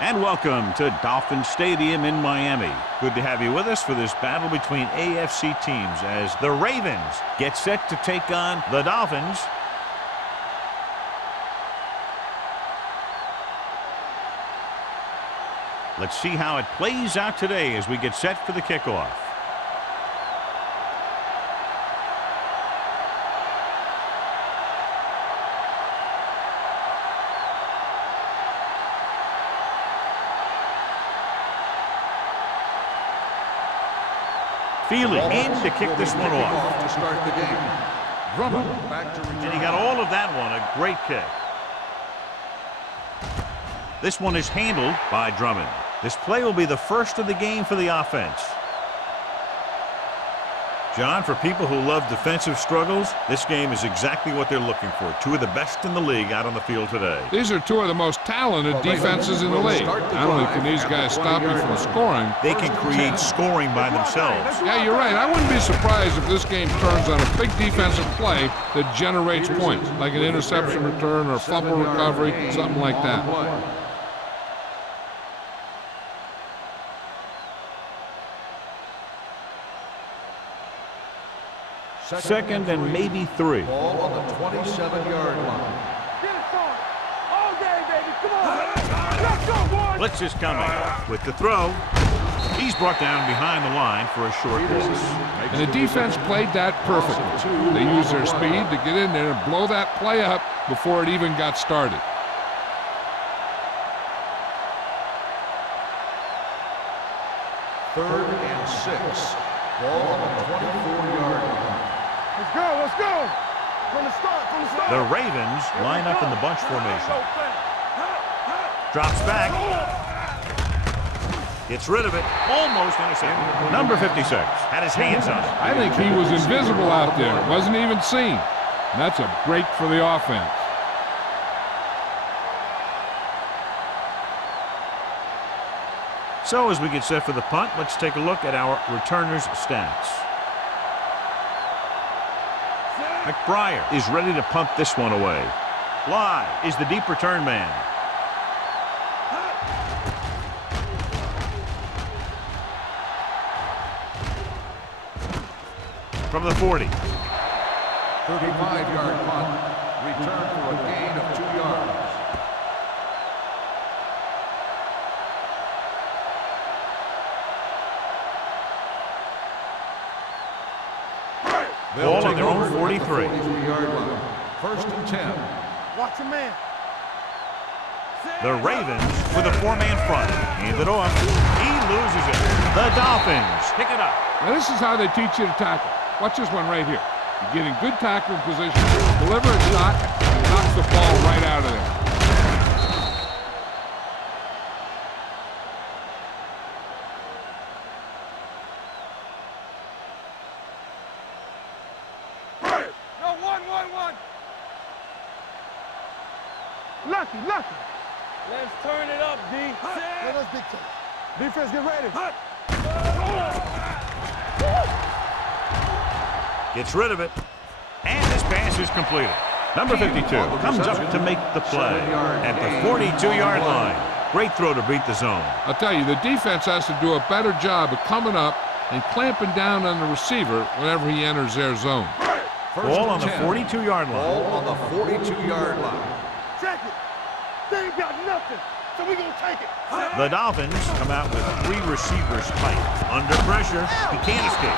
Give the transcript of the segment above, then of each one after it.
And welcome to Dolphin Stadium in Miami. Good to have you with us for this battle between AFC teams as the Ravens get set to take on the Dolphins. Let's see how it plays out today as we get set for the kickoff. Feely in to kick this one off. To start the game. Drummond back to return. And he got all of that one. A great kick. This one is handled by Drummond. This play will be the first of the game for the offense. John, for people who love defensive struggles, this game is exactly what they're looking for. Two of the best in the league out on the field today. These are two of the most talented defenses in the league. Not only can these guys stop you from scoring, they can create scoring by themselves. Yeah, you're right. I wouldn't be surprised if this game turns on a big defensive play that generates points, like an interception return or fumble recovery, something like that. Second and maybe 3. Ball on the 27-yard line. Get it started. All day, baby. Come on. Let's go, boys. Blitz is coming. With the throw, he's brought down behind the line for a short pass. And the defense played that perfectly. They used their speed to get in there and blow that play up before it even got started. Third and 6. Ball on the 24-yard line. Let's go. Let's go. From the start. The Ravens line up in the bunch formation. Drops back. Gets rid of it. Almost intercepted. Number 56 had his hands on it. I think he was invisible out there. Wasn't even seen. And that's a break for the offense. So as we get set for the punt, let's take a look at our returners' stats. McBriar is ready to punt this one away. Bly is the deep return man. From the 40. 35-yard punt. Return for a gain of 2 yards. Ball on their own 43. 43-yard line. First and 10. Watch your man. The Ravens with a 4-man front. Hand it off. He loses it. The Dolphins pick it up. Now this is how they teach you to tackle. Watch this one right here. You get in good tackling position, deliver a shot, and knocks the ball right out of there. Lucky. Let's turn it up, D. Let us dictate. Defense, get ready. Gets rid of it. And this pass is completed. Number 52 comes up to make the play at the 42-yard line. Great throw to beat the zone. I'll tell you, the defense has to do a better job of coming up and clamping down on the receiver whenever he enters their zone. Ball on the 42-yard line. Ball on the 42-yard line. Check it. They ain't got nothing, so we gonna take it. The Dolphins come out with 3 receivers tight. Under pressure, he can't escape.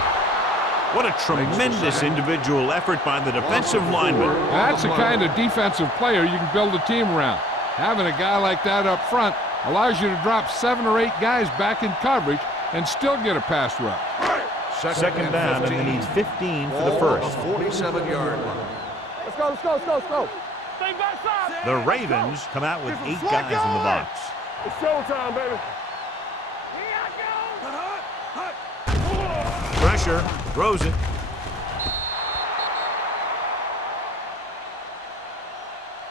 What a tremendous individual effort by the defensive lineman. That's the kind of defensive player you can build a team around. Having a guy like that up front allows you to drop 7 or 8 guys back in coverage and still get a pass rush. Second down, and they need 15 for the first. 47-yard line. Let's go. Stay backside. The Ravens come out with 8 guys in the box. It's showtime, baby. Pressure, throws it.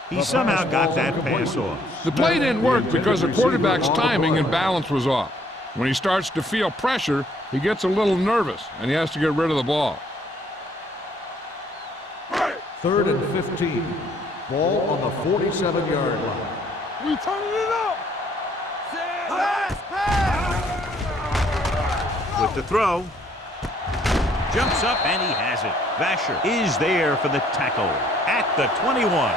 He somehow got that pass off. The play didn't work because the quarterback's timing and balance was off. When he starts to feel pressure, he gets a little nervous, and he has to get rid of the ball. Third and 15. Ball on the 47-yard line. We turning it up. With the throw. Jumps up and he has it. Vasher is there for the tackle at the 21.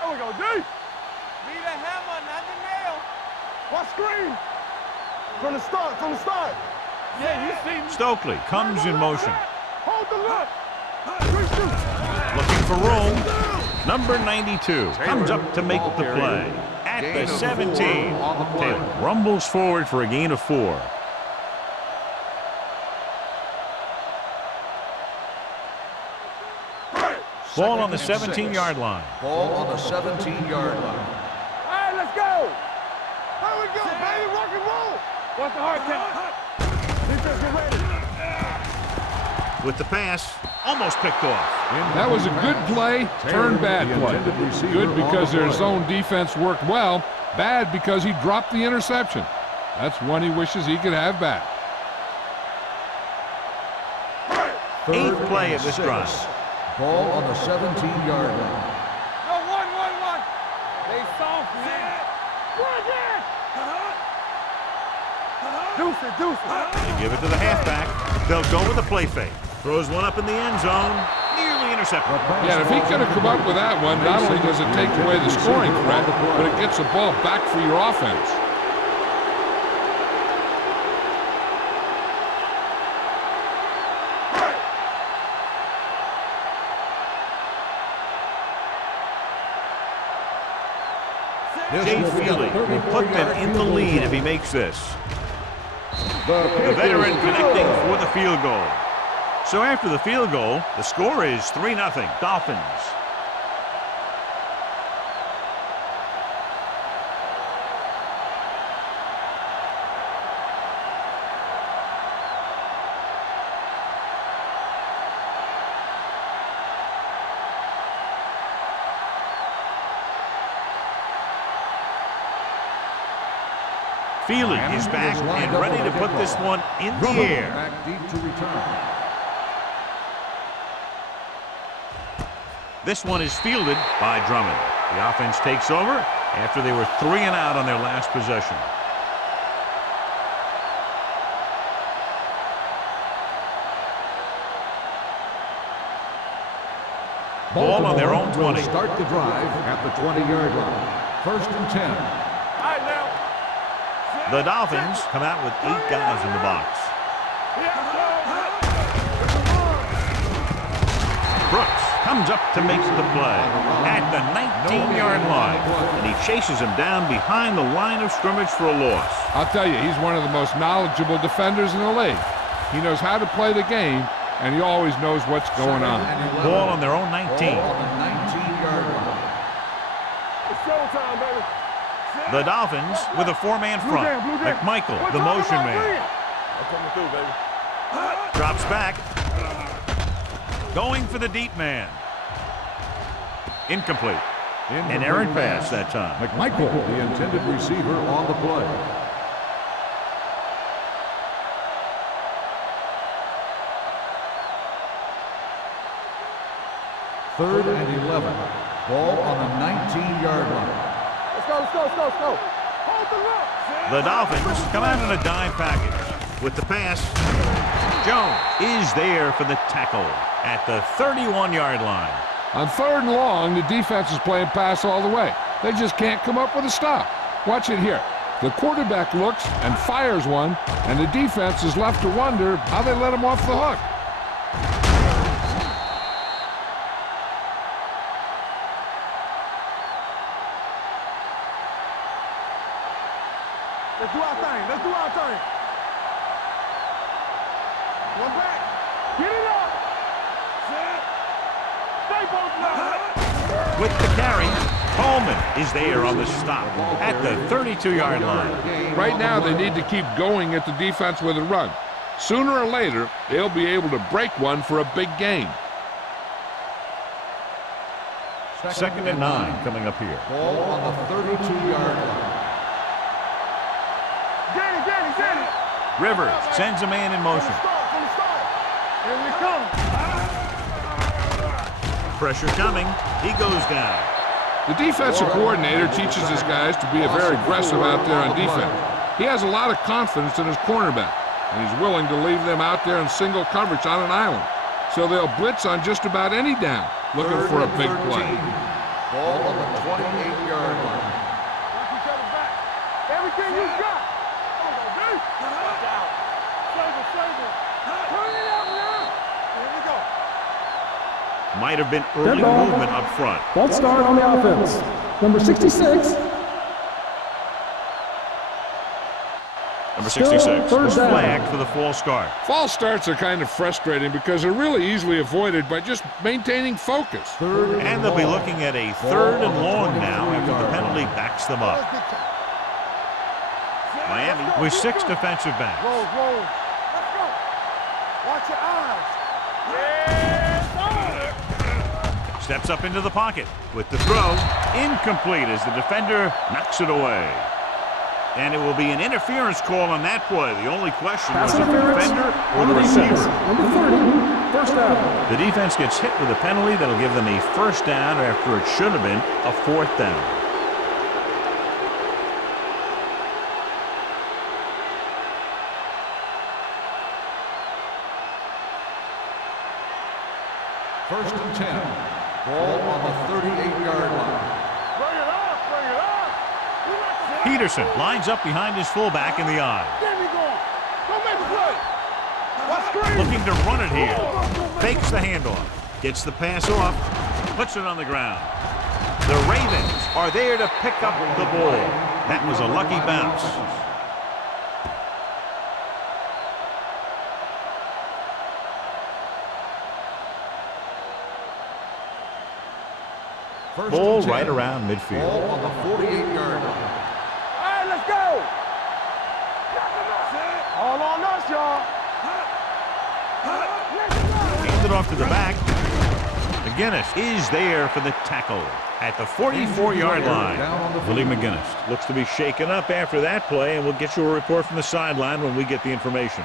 There we go, D. Need a hammer, not the nail. What screen? From the start. Yeah, you see me. Stokely comes in motion. Hold the look. Looking for room. Number 92 comes up to make the play at the 17. Taylor rumbles forward for a gain of 4. Ball on the 17-yard line. Ball on the 17-yard line. All right, let's go. Here we go, baby. Rock and roll. What's the hard count? Defense, get ready. With the pass, almost picked off. That was a good play, turned bad play. Good because their zone defense worked well. Bad because he dropped the interception. That's one he wishes he could have back. 8th play of this drive. Ball on the 17-yard line. No, one. They soft, man. Deuce it. They give it to the halfback. They'll go with a play fake. Throws one up in the end zone. Nearly intercepted. Yeah, if he could have come up with that one, not only does it take away the scoring threat, but it gets the ball back for your offense. Jay Feely will put them in the lead if he makes this. The veteran connecting for the field goal. So after the field goal, the score is 3-0 Dolphins. Feely is back and ready to put this one in the air. Back deep to return. This one is fielded by Drummond. The offense takes over after they were 3 and out on their last possession. Ball on their own 20. Start the drive at the 20-yard line. 1st and 10. All right, now. The Dolphins come out with 8 guys in the box. Brooks comes up to make the play at the 19-yard line, and he chases him down behind the line of scrimmage for a loss. I'll tell you, he's one of the most knowledgeable defenders in the league. He knows how to play the game, and he always knows what's going on. Ball on their own 19. Ball on the 19-yard line. It's showtime, baby. The Dolphins with a 4-man front. McMichael, the motion man. I'm coming through, baby. Drops back. Going for the deep man. Incomplete. An errant pass that time. McMichael, the intended receiver, on the play. Third and 11. Ball on the 19-yard line. Let's go. Hold the look. The Dolphins come out in a dime package. With the pass, Jones is there for the tackle at the 31-yard line. On 3rd and long, the defense is playing pass all the way. They just can't come up with a stop. Watch it here. The quarterback looks and fires one, and the defense is left to wonder how they let him off the hook. Let's do our thing. One back. Get it up. Stay both now. With the carry, Coleman is there on the stop at the 32-yard line. Right now, they need to keep going at the defense with a run. Sooner or later, they'll be able to break one for a big gain. 2nd and 9 coming up here. Ball on the 32-yard line. Get it. Rivers sends a man in motion. From the start. Here we come. Pressure coming. He goes down. The defensive coordinator teaches his guys to be very aggressive out there on defense. He has a lot of confidence in his cornerback, and he's willing to leave them out there in single coverage on an island. So they'll blitz on just about any down, looking for a big play. Ball on the 28-yard line. Watch each other back. Everything you got. Come on, dude. Watch out. Save it. Turn it up now. Here we go. Might have been early movement up front. False start on the offense. Number 66. Number 66 third was down. flagged for the false start. False starts are kind of frustrating because they're really easily avoided by just maintaining focus. And they'll be looking at a 3rd and long now after the penalty backs them up. Miami with 6 defensive backs. Roll. Let's go. Watch your eyes. Steps up into the pocket with the throw. Incomplete as the defender knocks it away. And it will be an interference call on that play. The only question was the defender or the receiver. Number 30, first down. The defense gets hit with a penalty that'll give them a 1st down after it should have been a 4th down. First and 10. Ball on the 38-yard line. Bring it up. Peterson lines up behind his fullback in the eye. There we go. Don't make the play. Watch screen. Looking to run it here. Fakes the handoff. Gets the pass off. Puts it on the ground. The Ravens are there to pick up the ball. That was a lucky bounce. Ball right around midfield. Ball on the 48-yard line. All right, let's go. All on us, y'all. Hand it off to the back. McGinnis is there for the tackle at the 44-yard line. Willie McGinnis looks to be shaken up after that play, and we'll get you a report from the sideline when we get the information.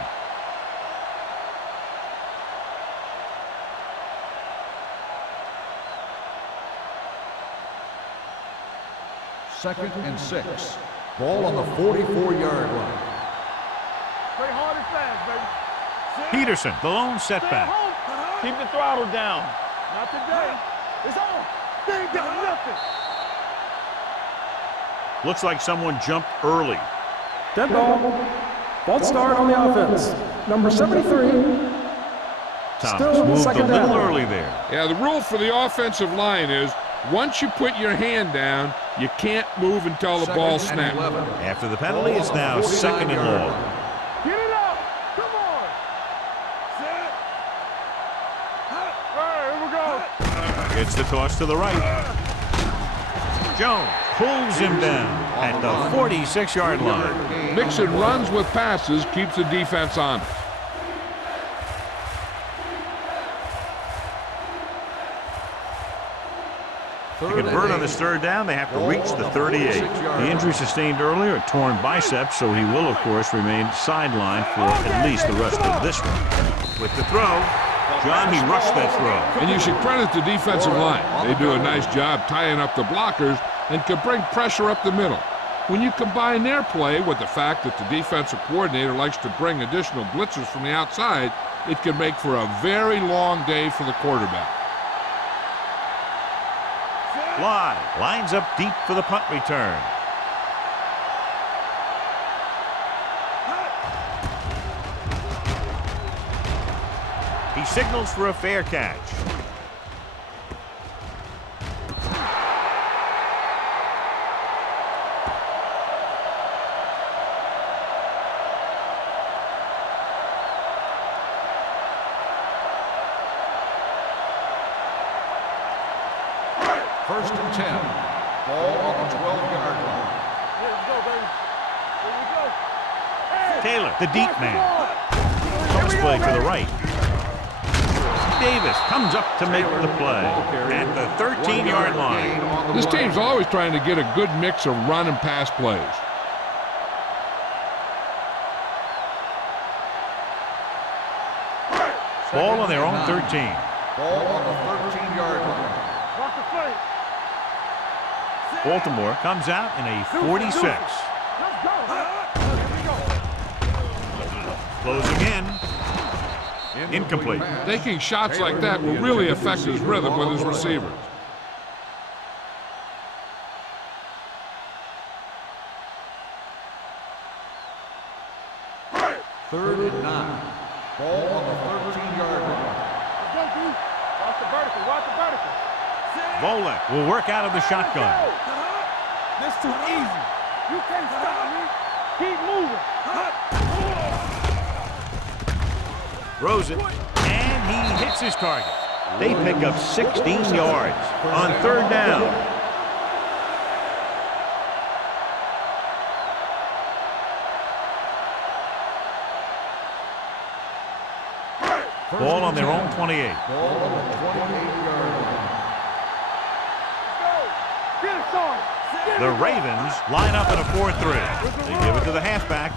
Second and 6. Ball on the 44-yard line. Play hard and fast, baby. Peterson, the lone setback. Keep the throttle down. Not today. It's on. They ain't got nothing. Looks like someone jumped early. Dead ball. False start on the offense. Number 73. Thomas Still moved a second little down. early there. Yeah, the rule for the offensive line is once you put your hand down, you can't move until the ball Second and snaps. 11. After the penalty, it's now 2nd and long. Get it up. Come on. Set. All right, here we go. It's the toss to the right. Jones pulls him down at the 46-yard line. Mixon runs with passes, keeps the defense on. To convert on this 3rd down, they have to reach the 38. The injury sustained earlier, a torn biceps, so he will, of course, remain sidelined for at least the rest of this one. With the throw, John, he rushed that throw. And you should credit the defensive line. They do a nice job tying up the blockers and can bring pressure up the middle. When you combine their play with the fact that the defensive coordinator likes to bring additional blitzers from the outside, it can make for a very long day for the quarterback. Live lines up deep for the punt return. He signals for a fair catch. First and 10. Ball on the 12-yard line. Here we go, baby. Here we go. Hey, Taylor, the deep watch man. the ball. Post play to the right. Davis comes up to make the play at the 13-yard line. This team's always trying to get a good mix of run and pass plays. Ball on their own 13. Ball on the 13-yard line. Watch the play. Baltimore comes out in a 46. Let's go. Here we go. Closing in. Incomplete. Taking shots like that will really affect his rhythm with his receivers. Third and 9. Ball on the 13-yard line. Let's go, D. Watch the vertical. Watch the vertical. Volek will work out of the shotgun. This too easy. You can't stop me. Keep moving. Throws it, and he hits his target. They pick up 16 yards on third down. Ball on their own 28. Ball on the 28-yard line. Get it, Sean. The Ravens line up in a 4-3. They give it to the halfback.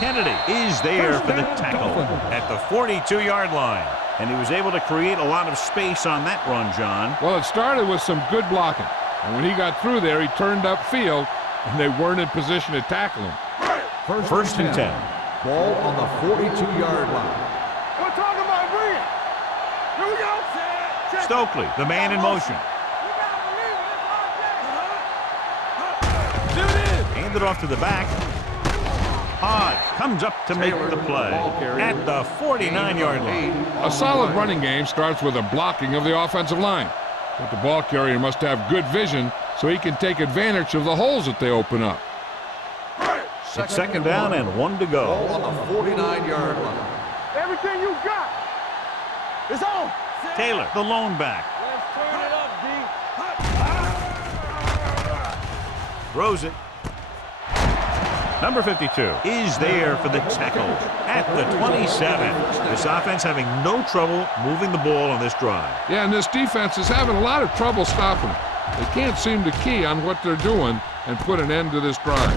Kennedy is there for the tackle at the 42-yard line. And he was able to create a lot of space on that run, John. Well, it started with some good blocking. And when he got through there, he turned upfield, and they weren't in position to tackle him. First and 10. Ball on the 42-yard line. We're talking about bring it. Here we go. Check. Stokely, the man in motion. You gotta believe it. It's Shoot it. Hand it off to the back. Hodge comes up to make the play at the 49-yard line. A solid running game starts with a blocking of the offensive line. But the ball carrier must have good vision so he can take advantage of the holes that they open up. It's second down and 1 to go. Ball on the 49-yard line. Everything you got. It's on. Taylor, the lone back. Let's turn it up, D. Throws it. Number 52 is there for the tackle at the 27. This offense having no trouble moving the ball on this drive. Yeah, and this defense is having a lot of trouble stopping them. They can't seem to key on what they're doing and put an end to this drive.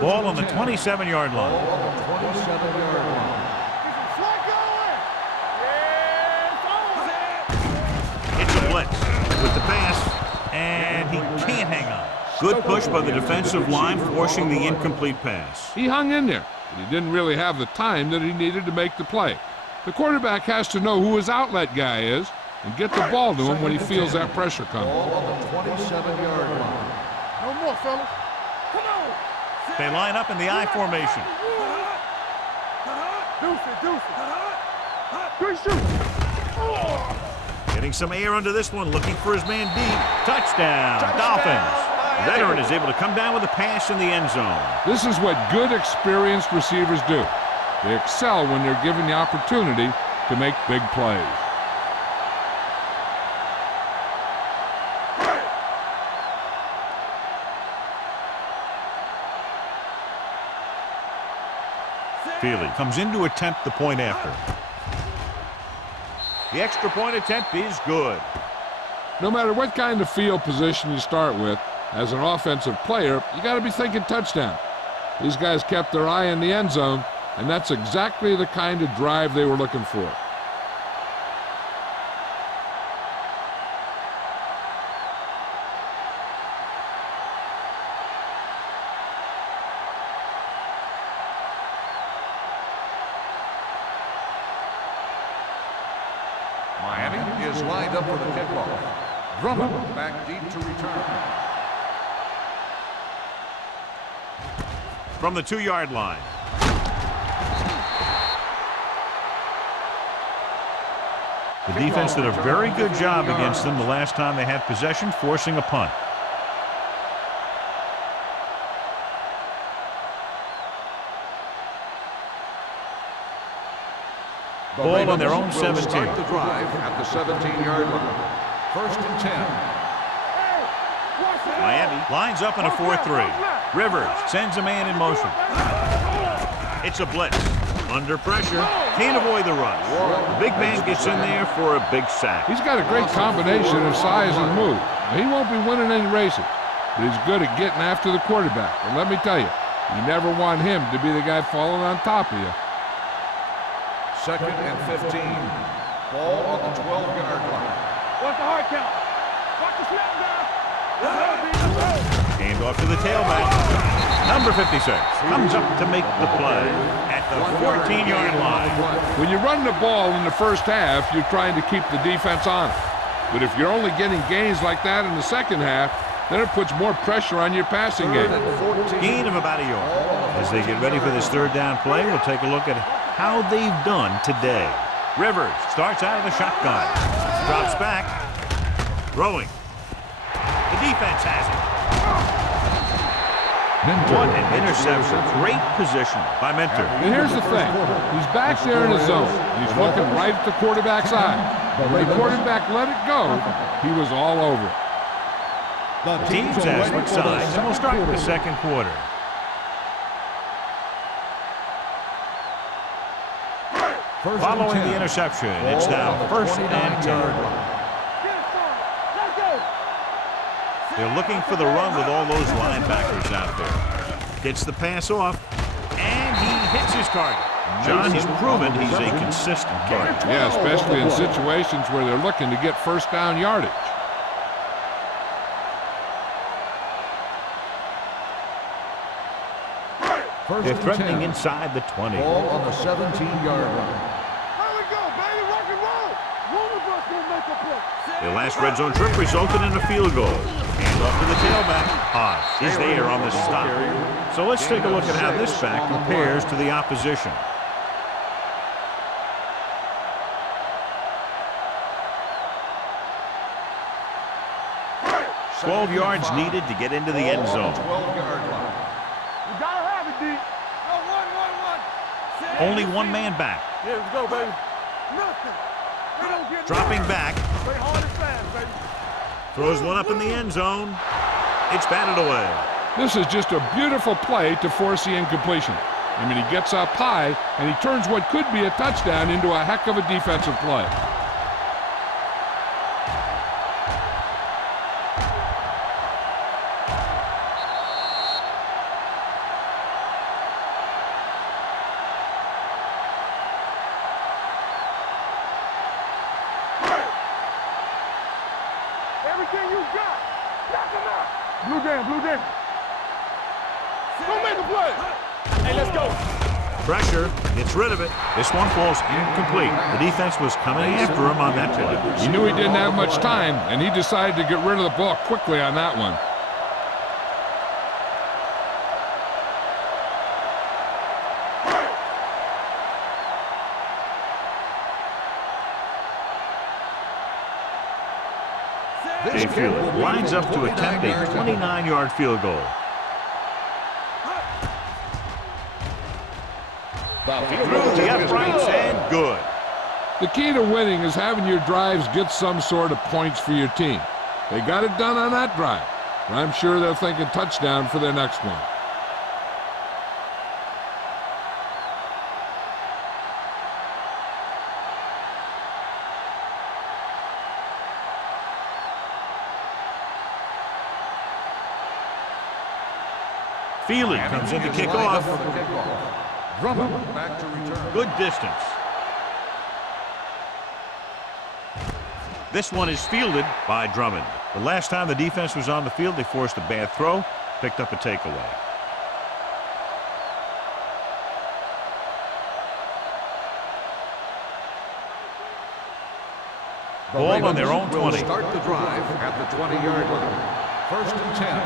Ball on the 27-yard Ball line. on the 27-yard line. Slide going. Yeah, It's a blitz with the pass, and he can't hang on. Good push by the defensive line, forcing the incomplete pass. He hung in there, but he didn't really have the time that he needed to make the play. The quarterback has to know who his outlet guy is and get the ball to him when he feels that pressure coming. Ball on the 27-yard line. No more, fellas. Come on. They line up in the I formation. Good shoot. Getting some air under this one, looking for his man deep. Touchdown, Dolphins. The veteran is able to come down with a pass in the end zone. This is what good, experienced receivers do. They excel when they're given the opportunity to make big plays. Feely comes in to attempt the point after. The extra point attempt is good. No matter what kind of field position you start with, as an offensive player, you got to be thinking touchdown. These guys kept their eye in the end zone, and that's exactly the kind of drive they were looking for. Miami is lined up for the kickoff. Drummond back deep to return. From the 2-yard line. The defense did a very good job against them the last time they had possession, forcing a punt. Ball on their own 17. Start the drive at the 17-yard line. First and 10. Hey, Miami lines up in a 4-3. Rivers sends a man in motion. It's a blitz. Under pressure. Can't avoid the rush. The big man gets in there for a big sack. He's got a great combination of size and move. He won't be winning any races, but he's good at getting after the quarterback. And let me tell you, you never want him to be the guy falling on top of you. 2nd and 15. Ball on the 12-yard line. What's the hard count? Watch the snap down. Hand off to the tailback. Number 56 comes up to make the play at the 14-yard line. When you run the ball in the first half, you're trying to keep the defense on it. But if you're only getting gains like that in the second half, then it puts more pressure on your passing game. Gain of about a yard. As they get ready for this third down play, we'll take a look at how they've done today. Rivers starts out of the shotgun. Drops back. Throwing. The defense has it. What an interception. Great position by Mentor. And here's the thing. He's back there in his zone. He's looking right at the quarterback's eye. When the quarterback let it go, he was all over it. The teams have switched sides, and we'll start with the second quarter. Following the interception, it's now 1st and 10. They're looking for the run with all those linebackers out there. Gets the pass off, and he hits his target. John, he's proven he's a consistent carry. Yeah, especially in situations where they're looking to get first down yardage. They're threatening inside the 20. Ball on the 17-yard line. Here we go, baby. Rock and roll. One of us will make a play. Their last red zone trip resulted in a field goal. Hand off to the tailback. Haas is there on the stop. So let's take a look at how this back compares to the opposition. $12 yards needed to get into the end zone. 12-yard line. You gotta have it, D. No, 1. Only one man back. Yeah, let's go, baby. Nothing. We don't get Dropping back. Play hard and fast, baby. Throws one up in the end zone. It's batted away. This is just a beautiful play to force the incompletion. I mean, he gets up high, and he turns what could be a touchdown into a heck of a defensive play. Everything you got. Knock him out. Blue down. Don't make a play. Hey, let's go. Pressure, gets rid of it. This one falls incomplete. The defense was coming after him on that play. He knew he didn't have much time, and he decided to get rid of the ball quickly on that one. Mayfield lines up to attempt a 29-yard field goal. Through the uprights and good. The key to winning is having your drives get some sort of points for your team. They got it done on that drive. And I'm sure they're thinking touchdown for their next one. Feely comes in to kick off. Drummond back to return. Good distance. This one is fielded by Drummond. The last time the defense was on the field, they forced a bad throw, picked up a takeaway. Ball on their own 20. Start the drive at the 20-yard line. 1st and 10.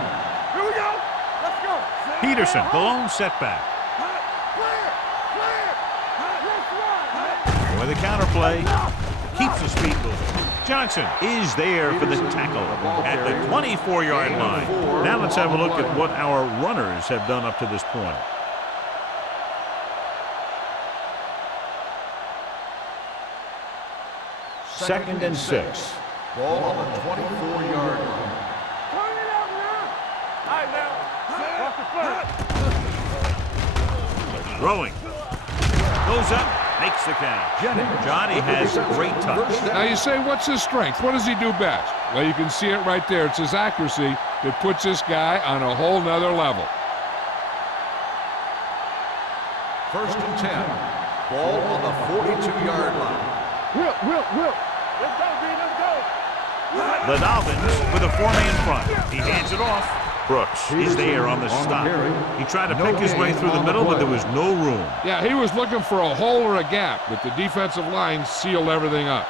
Here we go. Let's go. Peterson, the lone setback. With the counter play, keeps his feet moving. Johnson is there for the tackle at the 24-yard line. Now let's have a look at what our runners have done up to this point. Second and 6. Ball on the 24-yard line. Turn it up now. right, now. Watch the front. Throwing. Goes up, makes the catch. Johnny has great touch. Now you say, what's his strength? What does he do best? Well, you can see it right there. It's his accuracy that puts this guy on a whole nother level. 1st and 10. Ball on the 42-yard line. Will. Let's go, B, let's go. The Dolphins with a 4-man front. He hands it off. Brooks is there on the stop. He tried to pick his way through the middle, but there was no room. Yeah, he was looking for a hole or a gap, but the defensive line sealed everything up.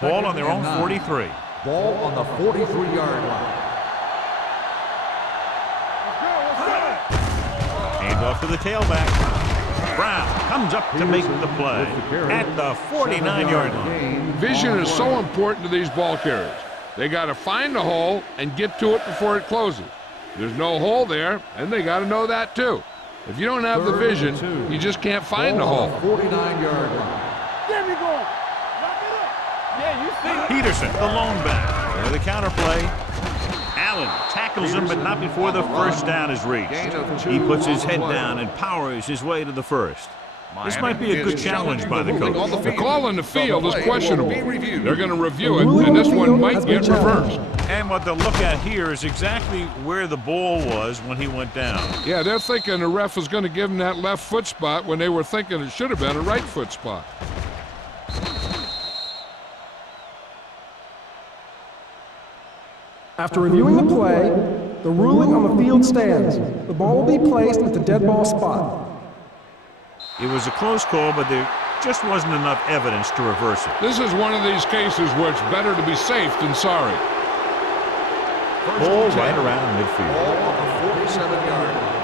Ball on their own 43. Ball on the 43-yard line. Hand off to the tailback. Brown comes up to make the play at the 49-yard line. Vision is so important to these ball carriers. They got to find the hole and get to it before it closes. There's no hole there, and they got to know that too. If you don't have the vision, you just can't find the hole. 49-yard line. There we go. Knock it up. Yeah, you see it. Peterson, the lone back. There the counter play. Allen tackles him, but not before the first down is reached. He puts his head down and powers his way to the first. This might be a good challenge by the coach. The call on the field is questionable. They're going to review it, and this one might get reversed. And what they'll look at here is exactly where the ball was when he went down. Yeah, they're thinking the ref was going to give him that left foot spot when they were thinking it should have been a right foot spot. After reviewing the play, the ruling on the field stands. The ball will be placed at the dead ball spot. It was a close call, but there just wasn't enough evidence to reverse it. This is one of these cases where it's better to be safe than sorry. Ball right around midfield. Ball on the 47-yard line.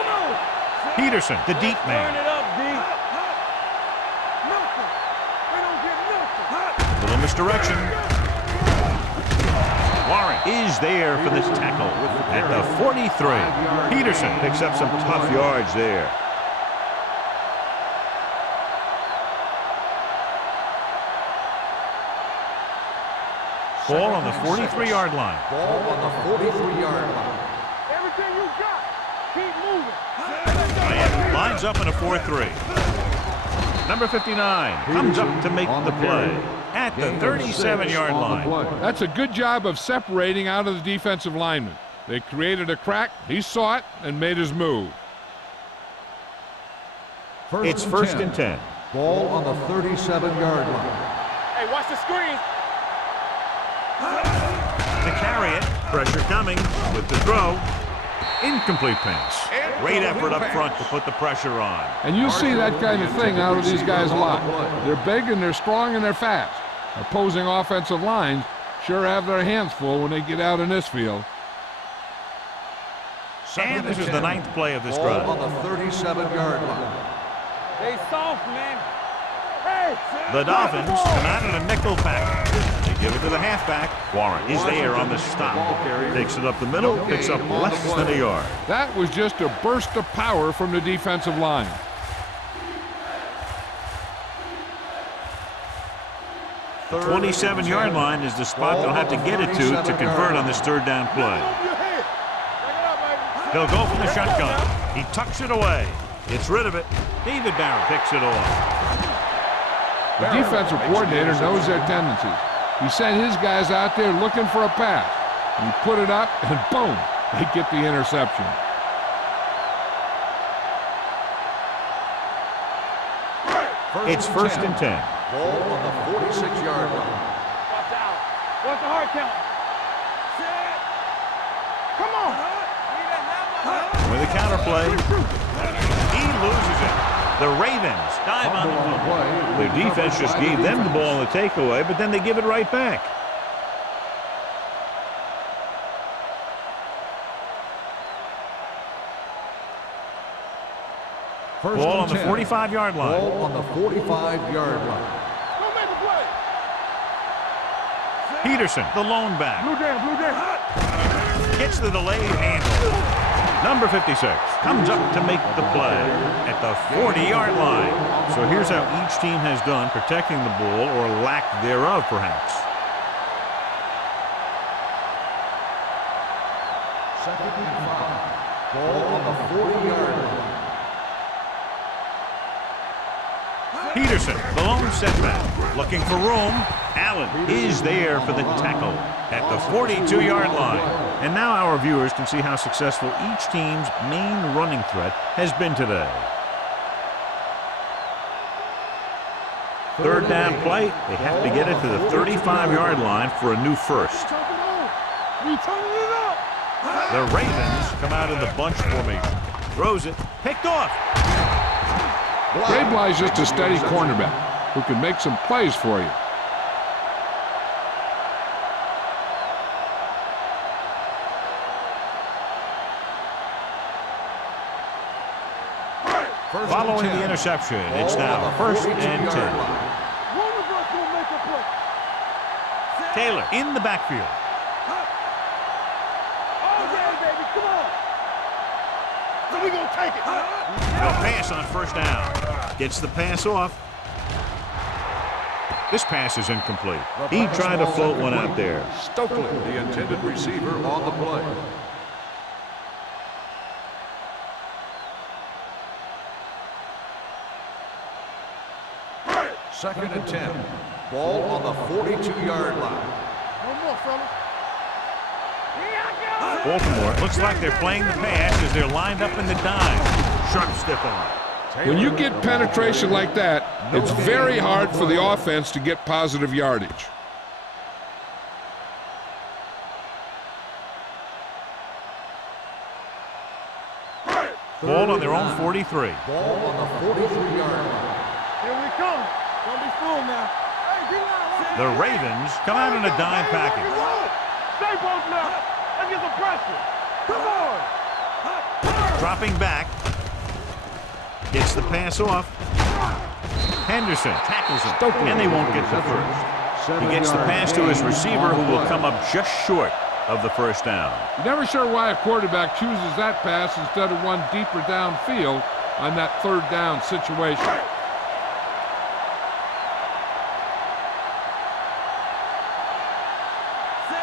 Come on. Peterson, the deep Turn man. it up, D. Milton. We don't get Milton. Little misdirection. Warren is there for this tackle at the 43. Peterson picks up some tough yards there. Ball on the 43-yard line. Ball on the 43-yard line. Everything you got. Keep moving. Miami lines up in a 4-3. Number 59 comes up to make the play at the 37-yard line. That's a good job of separating out of the defensive lineman. They created a crack, he saw it, and made his move. It's 1st and 10. Ball on the 37-yard line. Hey, watch the screen. To carry it, pressure coming with the throw. Incomplete pass. Great effort up front to put the pressure on. And you see that kind of thing out of these guys a lot. They're big and they're strong and they're fast. Opposing offensive lines sure have their hands full when they get out in this field. And this is the 9th play of this Ball drive. on the 37-yard line. They soft, man. The Dolphins come out in a nickel package. They give it to the halfback. Warren is there on the stop. Takes it up the middle, picks up less than a yard. That was just a burst of power from the defensive line. The 27-yard line is the spot they'll have to get it to convert on this 3rd down play. They'll go from the shotgun. He tucks it away. Gets rid of it. David Barron picks it off. The defensive coordinator knows their tendencies. He sent his guys out there looking for a pass. He put it up, and boom, they get the interception. It's 1st and 10. Ball on the 46-yard line. Watch out. Watch the hard count. Come on. With a counter play, he loses it. The Ravens dive on the play. Their defense just gave them the ball in the takeaway, but then they give it right back. Ball on the 45-yard line. Ball on the 45-yard line. Don't make a play. Peterson, the lone back, Blue down. gets the delayed handle. Number 56 comes up to make the play at the 40-yard line. So here's how each team has done protecting the ball, or lack thereof, perhaps. Second and 5. Ball on the 40-yard line. Peterson, the lone setback, looking for room. Allen is there for the tackle at the 42-yard line. And now our viewers can see how successful each team's main running threat has been today. Third down play, they have to get it to the 35-yard line for a new first. The Ravens come out in the bunch formation. Throws it, picked off. Grayblie's just a steady cornerback who can make some plays for you. Following the interception, it's now first and 10. Taylor in the backfield. We gonna take it. No pass on first down. Gets the pass off. This pass is incomplete. He tried to float one out there. Stokely, the intended receiver, on the play. Second and 10. Ball on the 42-yard line. No more, fellas. Baltimore looks like they're playing the pass as they're lined up in the dime. Sharp stiff arm. When you get penetration like that, it's very hard for the offense to get positive yardage. Ball on their own 43. Ball on the 43-yard line. Here we come. Don't be fooled now. The Ravens come out in a dime package. Stay both now. Let's get some pressure. Come on. Dropping back. Gets the pass off. Henderson tackles him, and they won't get the first. He gets the pass to his receiver, who will come up just short of the first down. You're never sure why a quarterback chooses that pass instead of one deeper downfield on that third down situation.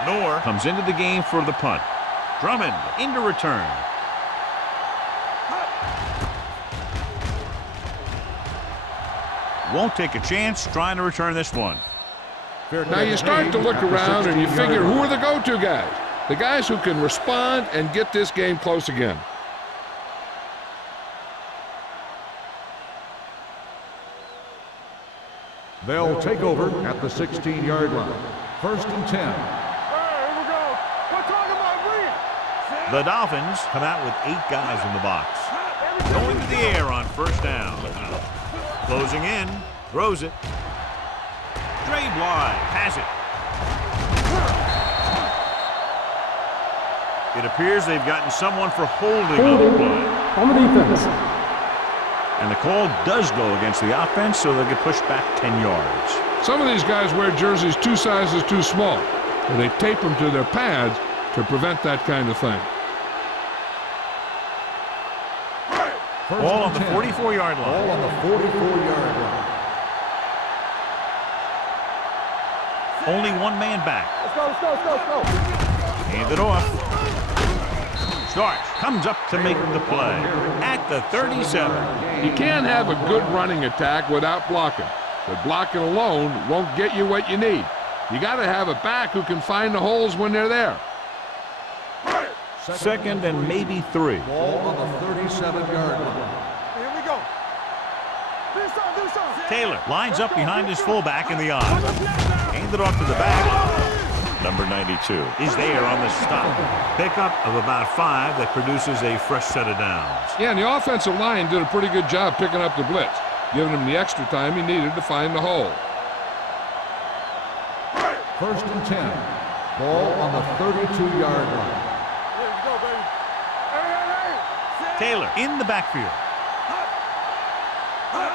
Noor comes into the game for the punt. Drummond into return. Won't take a chance trying to return this one. Now you start to look around and you figure, who are the go-to guys? The guys who can respond and get this game close again. They'll take over at the 16-yard line. First and 10. Here we go. We're talking about win. The Dolphins come out with 8 guys in the box. Going to the air on first down. Closing in, throws it. Grayble has it. It appears they've gotten someone for holding on the play. On the defense. And the call does go against the offense, so they'll get pushed back 10 yards. Some of these guys wear jerseys 2 sizes too small, and they tape them to their pads to prevent that kind of thing. Ball on the 44-yard line. Ball on the 44-yard line. Only one man back. Let's go, let's go, let's go, let's go. Hand it off. Starks comes up to make the play at the 37. You can't have a good running attack without blocking, but blocking alone won't get you what you need. You got to have a back who can find the holes when they're there. Second and maybe 3. Ball on the 37-yard line. Here we go. Do something. Taylor lines up behind his fullback in the I. Hand it off to the back. Number 92 is there on the stop. Pickup of about 5 that produces a fresh set of downs. Yeah, and the offensive line did a pretty good job picking up the blitz, giving him the extra time he needed to find the hole. First and 10. Ball on the 32-yard line. Here we go, baby. Hey. Taylor in the backfield.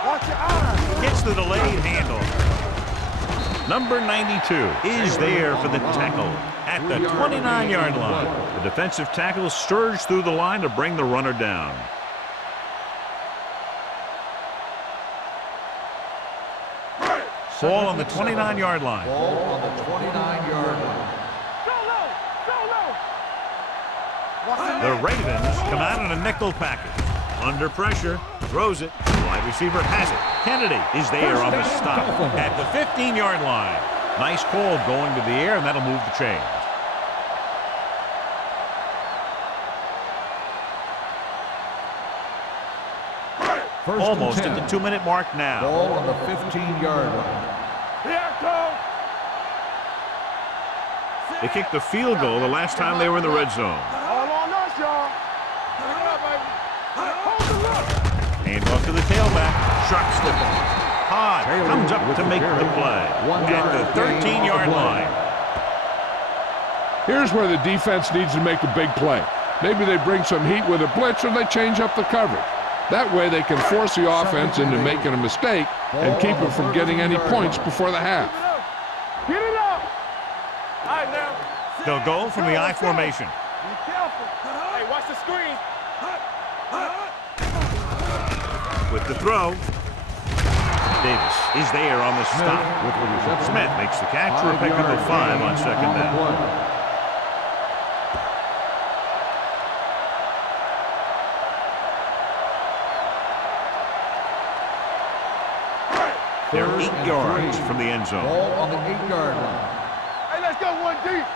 Watch your eyes. Gets the delayed handoff. Number 92 is there for the tackle at the 29-yard line. The defensive tackle surged through the line to bring the runner down. Ball on the 29-yard line. Ball on the 29-yard line. Go low. The Ravens come out in a nickel package. Under pressure, throws it. Wide receiver has it. Kennedy is there on the stop at the 15-yard line. Nice call going to the air, and that'll move the chains. Almost at the 2-minute mark now. Ball on the 15-yard line. Here it comes. They kicked the field goal the last time they were in the red zone. All on us, y'all. Pick it up, baby. Hold the look. Hand off to the tailback. Sharp slipping. Hodge comes up to make the play at the 13-yard line. Here's where the defense needs to make a big play. Maybe they bring some heat with a blitz, or they change up the coverage. That way they can force the offense into making a mistake and keep it from getting any points before the half. Get it up. All right, now. They'll go from the I formation. Be careful. Hey, watch the screen. With the throw, Davis is there on the stop. Smith makes the catch for a pickup of 5 on second down. They're 8 yards from the end zone. Ball on the 8-yard line. Hey, let's go 1 deep.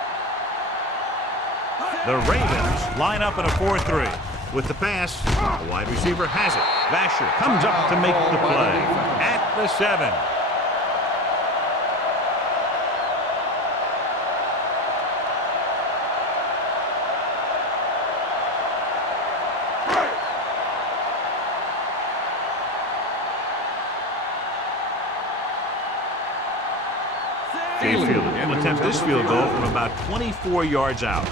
The Ravens line up in a 4-3. With the pass, the wide receiver has it. Vasher comes up to make the play at the 7. Will attempt this field goal from about 24 yards out.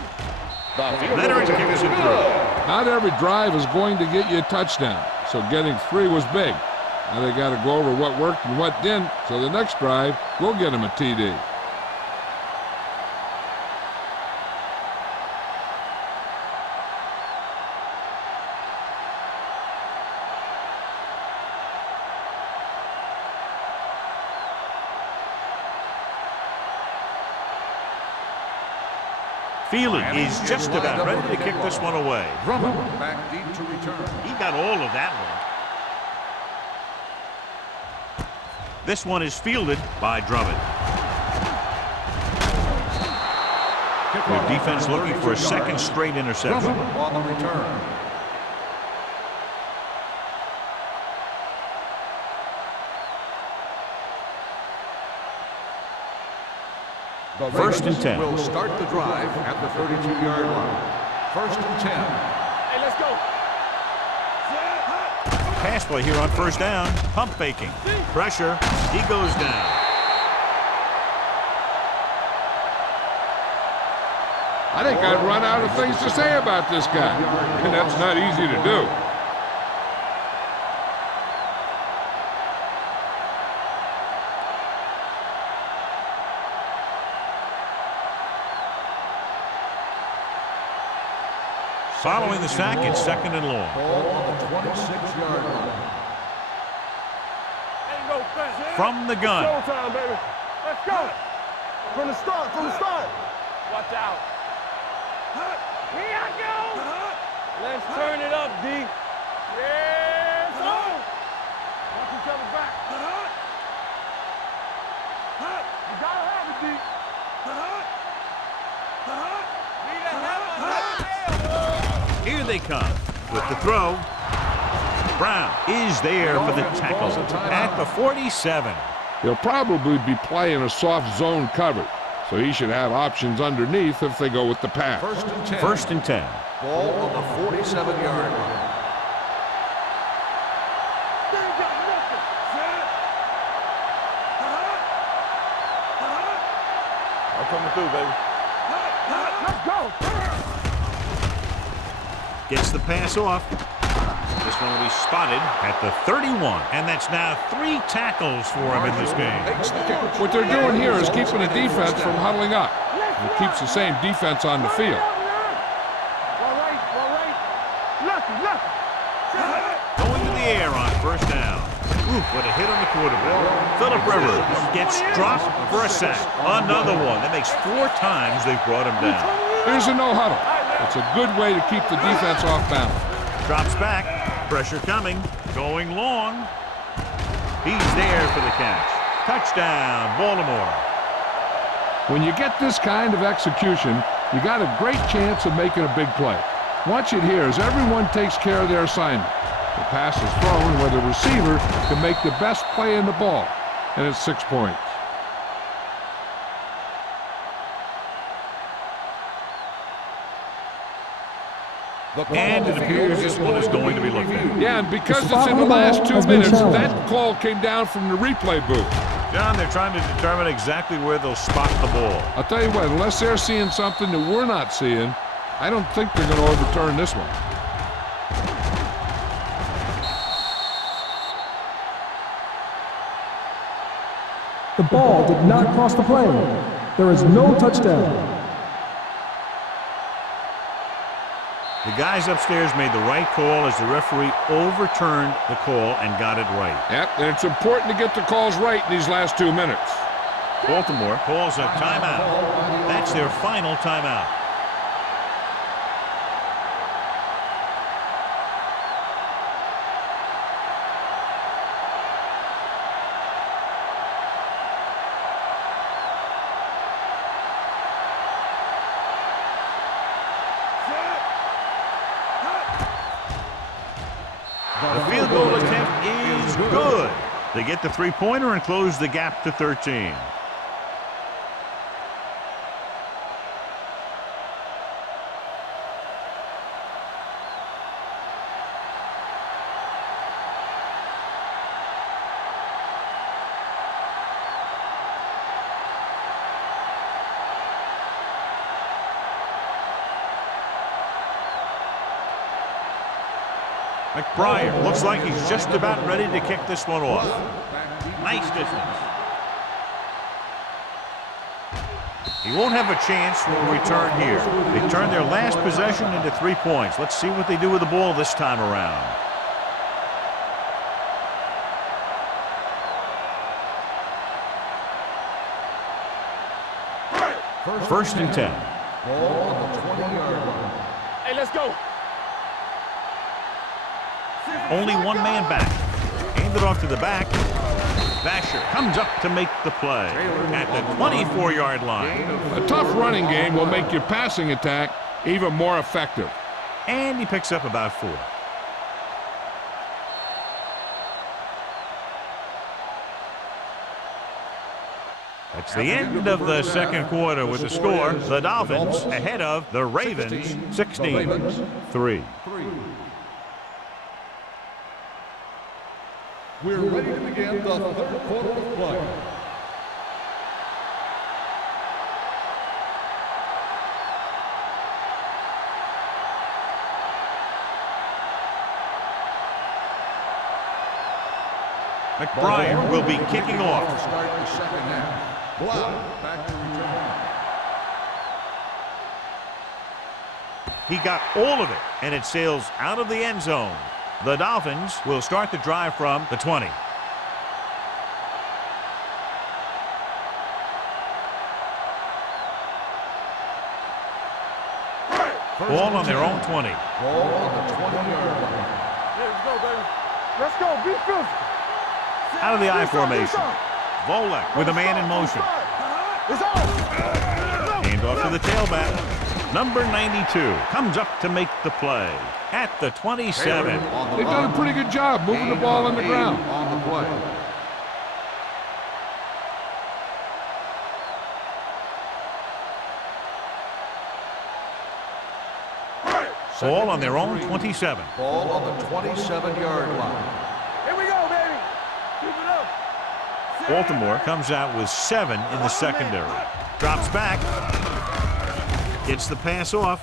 Veteran kicks it through. Not every drive is going to get you a touchdown, so getting 3 was big. Now they got to go over what worked and what didn't, so the next drive will get them a TD. Feely is just about ready to kick this one away. Drummond back deep to return. He got all of that one. This one is fielded by Drummond. The defense looking for a second straight interception. Drummond on the return. The First and Ravens 10. will start the drive at the 32-yard line. First and 10. Hey, let's go. Pass play here on first down. Pump faking. Pressure. He goes down. I think I'd run out of things to say about this guy, and that's not easy to do. Following the sack, it's second and long. Ball on the 26-yard line. Ain't no fence. From the gun. Showtime, baby. Let's go. From the start, Watch out. Here I go. Let's turn it up, D. Yes, oh. Watch each other back. You gotta have it, D. Need a hammer. Here they come with the throw. Brown is there for the tackle at the 47. He'll probably be playing a soft zone coverage, so he should have options underneath if they go with the pass. First and 10. First and 10. Ball on the 47-yard line. I'm coming through, baby. Let's go. Gets the pass off. This one will be spotted at the 31. And that's now 3 tackles for him in this game. What they're doing here is keeping the defense from huddling up. It keeps the same defense on the field. Going to the air on first down. Ooh, what a hit on the quarterback. Phillip Rivers gets dropped for a sack. Another one. That makes 4 times they've brought him down. Here's a no huddle. It's a good way to keep the defense off balance. Drops back. Pressure coming. Going long. He's there for the catch. Touchdown, Baltimore. When you get this kind of execution, you got a great chance of making a big play. Watch it here as everyone takes care of their assignment. The pass is thrown where the receiver can make the best play in the ball, and it's 6 points. And it appears this one is going to be looked at. Yeah, and because it's in the last 2 minutes, that call came down from the replay booth. John, they're trying to determine exactly where they'll spot the ball. I'll tell you what, unless they're seeing something that we're not seeing, I don't think they're going to overturn this one. The ball did not cross the plane. There is no touchdown. The guys upstairs made the right call as the referee overturned the call and got it right. Yep, and it's important to get the calls right in these last 2 minutes. Baltimore calls a timeout. That's their final timeout. The field goal attempt is good. They get the three-pointer and close the gap to 13. McBride looks like he's just about ready to kick this one off. Nice distance. He won't have a chance for a return here. They turned their last possession into 3 points. Let's see what they do with the ball this time around. First and 10. Ball on the 20-yard line. Hey, let's go. Only one man back. Hand it off to the back. Vasher comes up to make the play at the 24-yard line. A tough running game will make your passing attack even more effective. And he picks up about 4. That's the end of the second quarter with the score. The Dolphins ahead of the Ravens 16-3. We're ready to begin the third quarter of play. McBride will be kicking off. To start the second half. Blau back to return. He got all of it, and it sails out of the end zone. The Dolphins will start the drive from the 20. Ball on their own 20. Ball on the 20-yard line. Let's go, baby. Let's go. Be physical. Out of the I formation. Volek with a man in motion. It's on. Hand off to the tailback. Number 92 comes up to make the play at the 27. They've done a pretty good job moving the ball on the ground. On the play. Ball on their own 27. Ball on the 27-yard line. Here we go, baby. Keep it up. Baltimore comes out with 7 in the secondary. Drops back. Gets the pass off.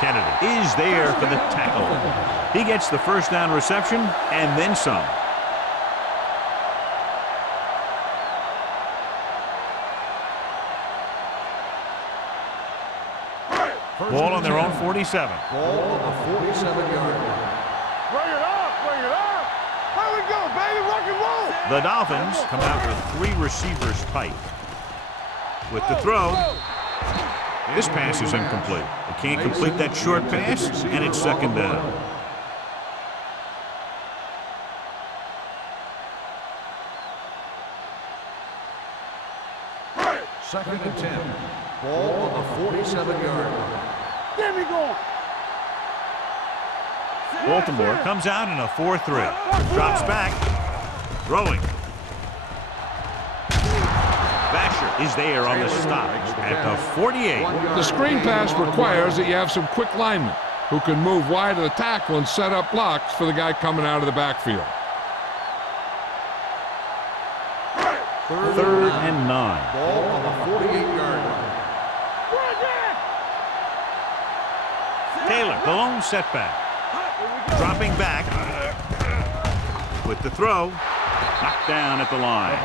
Kennedy is there for the tackle. He gets the first down reception and then some. Ball on their own 47. Ball on the 47-yard line. Bring it up. Bring it up. Here we go, baby. Rock and roll. The Dolphins come out with 3 receivers tight. With the throw, This pass is incomplete. They can't complete that short pass, and it's second down. Second and 10. Ball on the 47-yard line. Get me going. Baltimore comes out in a 4-3. Drops back. Throwing. Basher is there on the stop at the 48. The screen pass requires that you have some quick linemen who can move wide of the tackle and set up blocks for the guy coming out of the backfield. Third and 9. Ball on the 48-yard line. Taylor, the lone setback. Dropping back. With the throw. Knocked down at the line.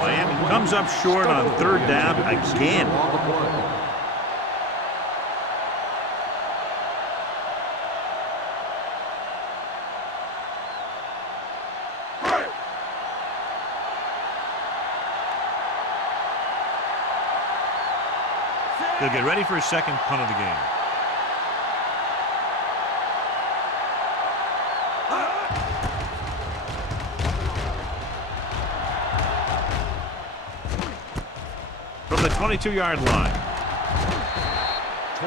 Miami comes up short on third down again. They'll get ready for his second punt of the game. From the 22-yard line.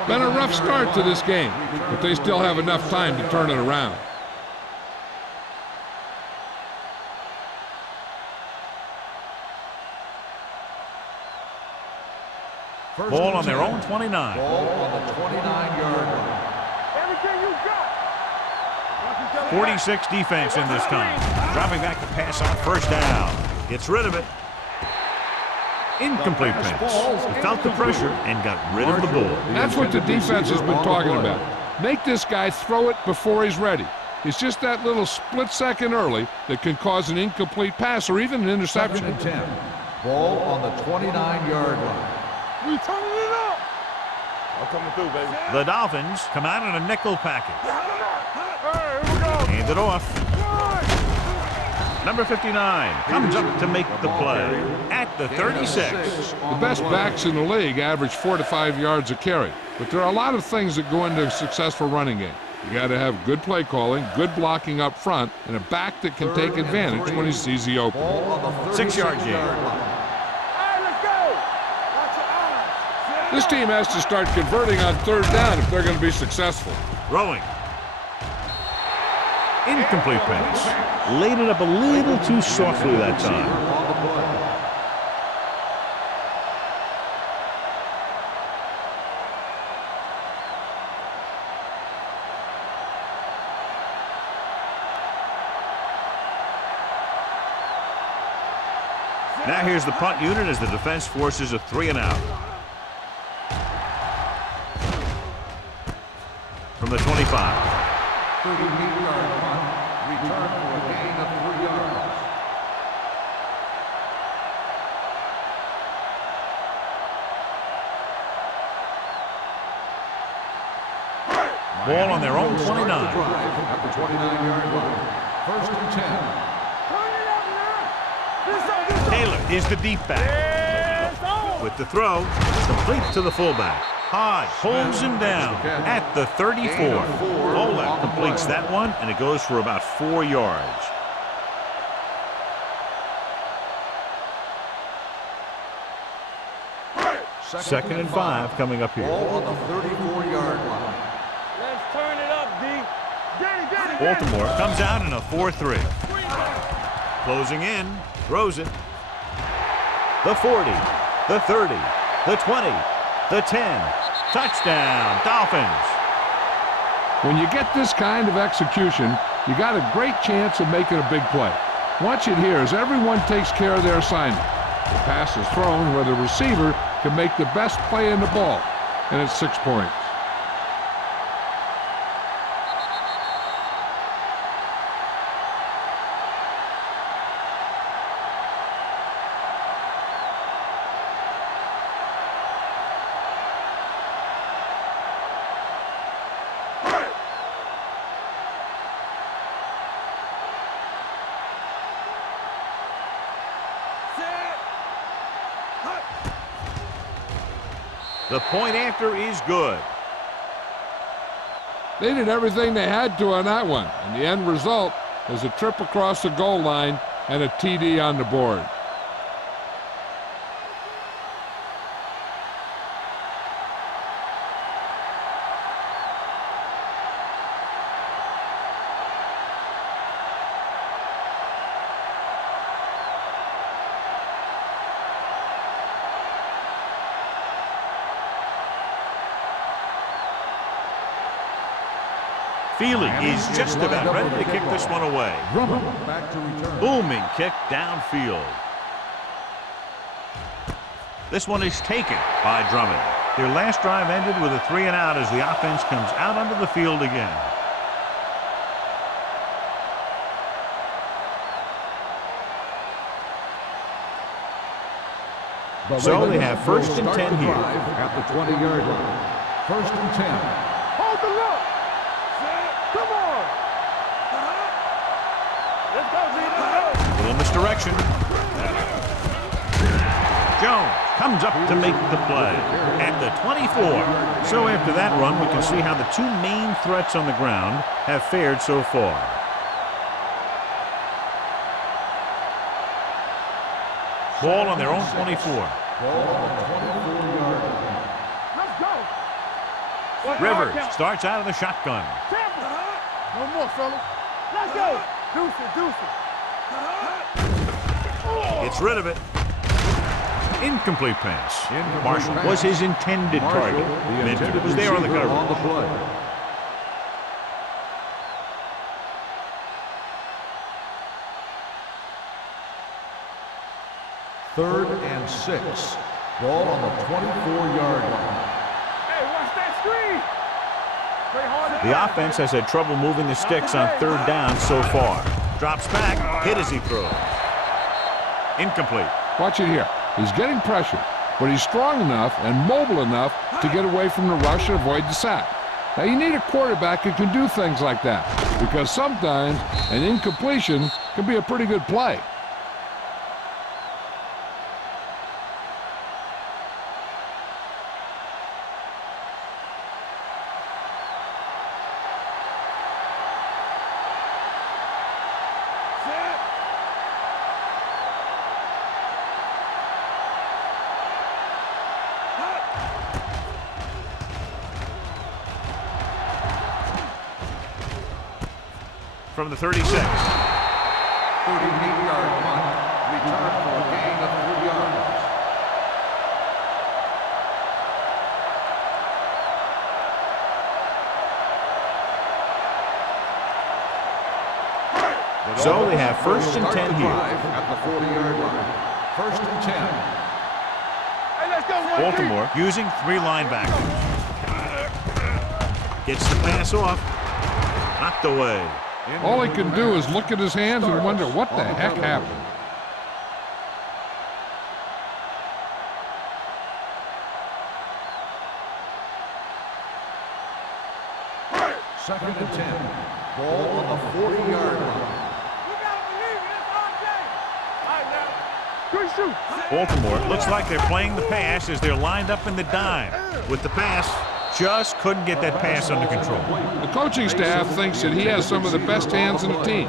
Been a rough start to this game, but they still have enough time to turn it around. Ball on their own 29. Ball on the 29-yard line. Everything you got. 46 defense in this time. Dropping back to pass on first down. Gets rid of it. Incomplete pass. He felt the pressure and got rid of the ball. That's what the defense has been talking about. Make this guy throw it before he's ready. It's just that little split second early that can cause an incomplete pass or even an interception. Second and 10. Ball on the 29-yard line. We turning it up. I'm coming through, baby. The Dolphins come out in a nickel package. Hey, here we go. Hand it off. Number 59 comes up to make the play at the 36. The best backs in the league average 4 to 5 yards a carry, but there are a lot of things that go into a successful running game. You got to have good play calling, good blocking up front, and a back that can take advantage when he sees the open. 6-yard gain. Hey, let's go. Watch your eyes. This team has to start converting on third down if they're going to be successful. Throwing. Incomplete pass. Laid it up a little too softly that time. Now here's the punt unit as the defense forces a 3-and-out. From the 25. 38-yard punt. Return for a gain of 3 yards. Ball on their own 29. At the 29-yard line. First and 10. Turn it up now. This up, this up. Taylor is the deep back. Yes, on. With the throw, complete to the fullback. Hodge holds him down at the 34. Ola completes that one, and it goes for about 4 yards. Second and 5 coming up here. Ball on the 34-yard line. Let's turn it up, D. Get it, get it, get it. Baltimore comes out in a 4-3. Closing in, throws it. The 40, the 30, the 20, the 10. Touchdown, Dolphins. When you get this kind of execution, you got a great chance of making a big play. Watch it here as everyone takes care of their assignment. The pass is thrown where the receiver can make the best play in the ball, and it's 6 points. The point after is good. They did everything they had to on that one, and the end result is a trip across the goal line and a TD on the board. Feely is just about ready to kick this one away. Back to return. Booming kick downfield. This one is taken by Drummond. Their last drive ended with a 3-and-out as the offense comes out onto the field again. So they have first and 10 here. At the 20-yard line. First and 10. Hold the look. Come on. Let's go, G. Let's go. Little misdirection. Jones comes up to make the play at the 24. So after that run, we can see how the two main threats on the ground have fared so far. Ball on their own 24. Ball on the 24-yard line. Let's go. Rivers starts out of the shotgun. No more, fellas. Let's go. Deuce it, deuce it. Gets rid of it. Incomplete pass. Marshall was his intended target. Minter was there on the cover. On the play. Third and 6. Ball on the 24-yard line. Hey, watch that screen. Play hard. The offense has had trouble moving the sticks on third down so far. Drops back, hit as he throws. Incomplete. Watch it here. He's getting pressure, but he's strong enough and mobile enough to get away from the rush and avoid the sack. Now, you need a quarterback who can do things like that, because sometimes an incompletion can be a pretty good play. From the 36. 38-yard punt. Return for a gain of 3 yards. So they have first and 10 here. At the 40-yard line. First and 10. Hey, let's go. Baltimore using 3 linebackers. Gets the pass off. Knocked away. All he can do is look at his hands and wonder what the heck happened. Second and 10. Ball on the 40-yard line. You gotta believe it. It's our day. All right, now. Good shoot. Baltimore looks like they're playing the pass as they're lined up in the dime. With the pass, just couldn't get that pass under control. The coaching staff thinks that he has some of the best hands in the team.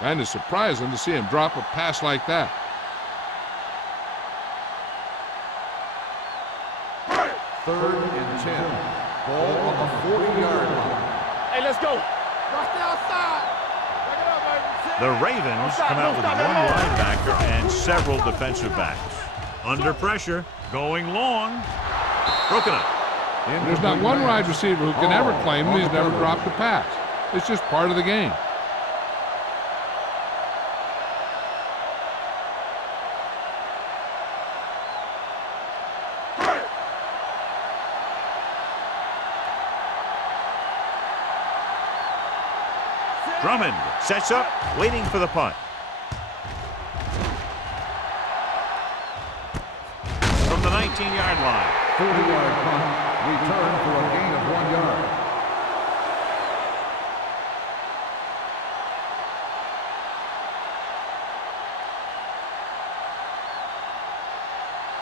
And it's surprising to see him drop a pass like that. Third and 10. Ball on the 40-yard line. Hey, let's go. Watch the outside. Check it out, baby. The Ravens come out with 1 linebacker and several defensive backs. Under pressure, going long. Broken up. There's not one wide receiver who can ever claim that he's never dropped a pass. It's just part of the game. Drummond sets up, waiting for the punt. From the 19-yard line. 40-yard punt. Return for a gain of 1 yard.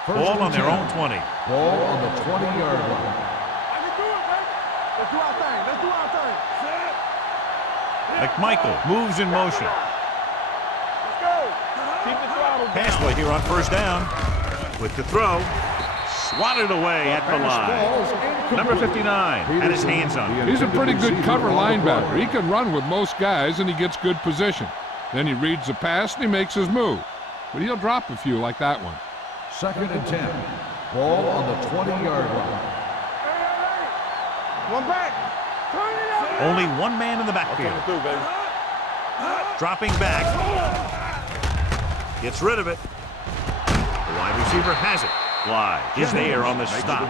Ball on their own 20. Ball on the 20-yard line. I can do it, baby. Let's do our thing. Let's do our thing. McMichael moves in motion. Let's go. Keep the throttle down. Pass play here on first down. With the throw. Swatted away at the line. Number 59 had his hands on it. He's a pretty good cover linebacker. He can run with most guys, and he gets good position. Then he reads the pass, and he makes his move. But he'll drop a few like that one. 2nd and 10. Ball on the 20-yard line. One back. Turn it up. Only one man in the backfield. Coming through, baby. Dropping back. Gets rid of it. The wide receiver has it. Fly is there on the stop.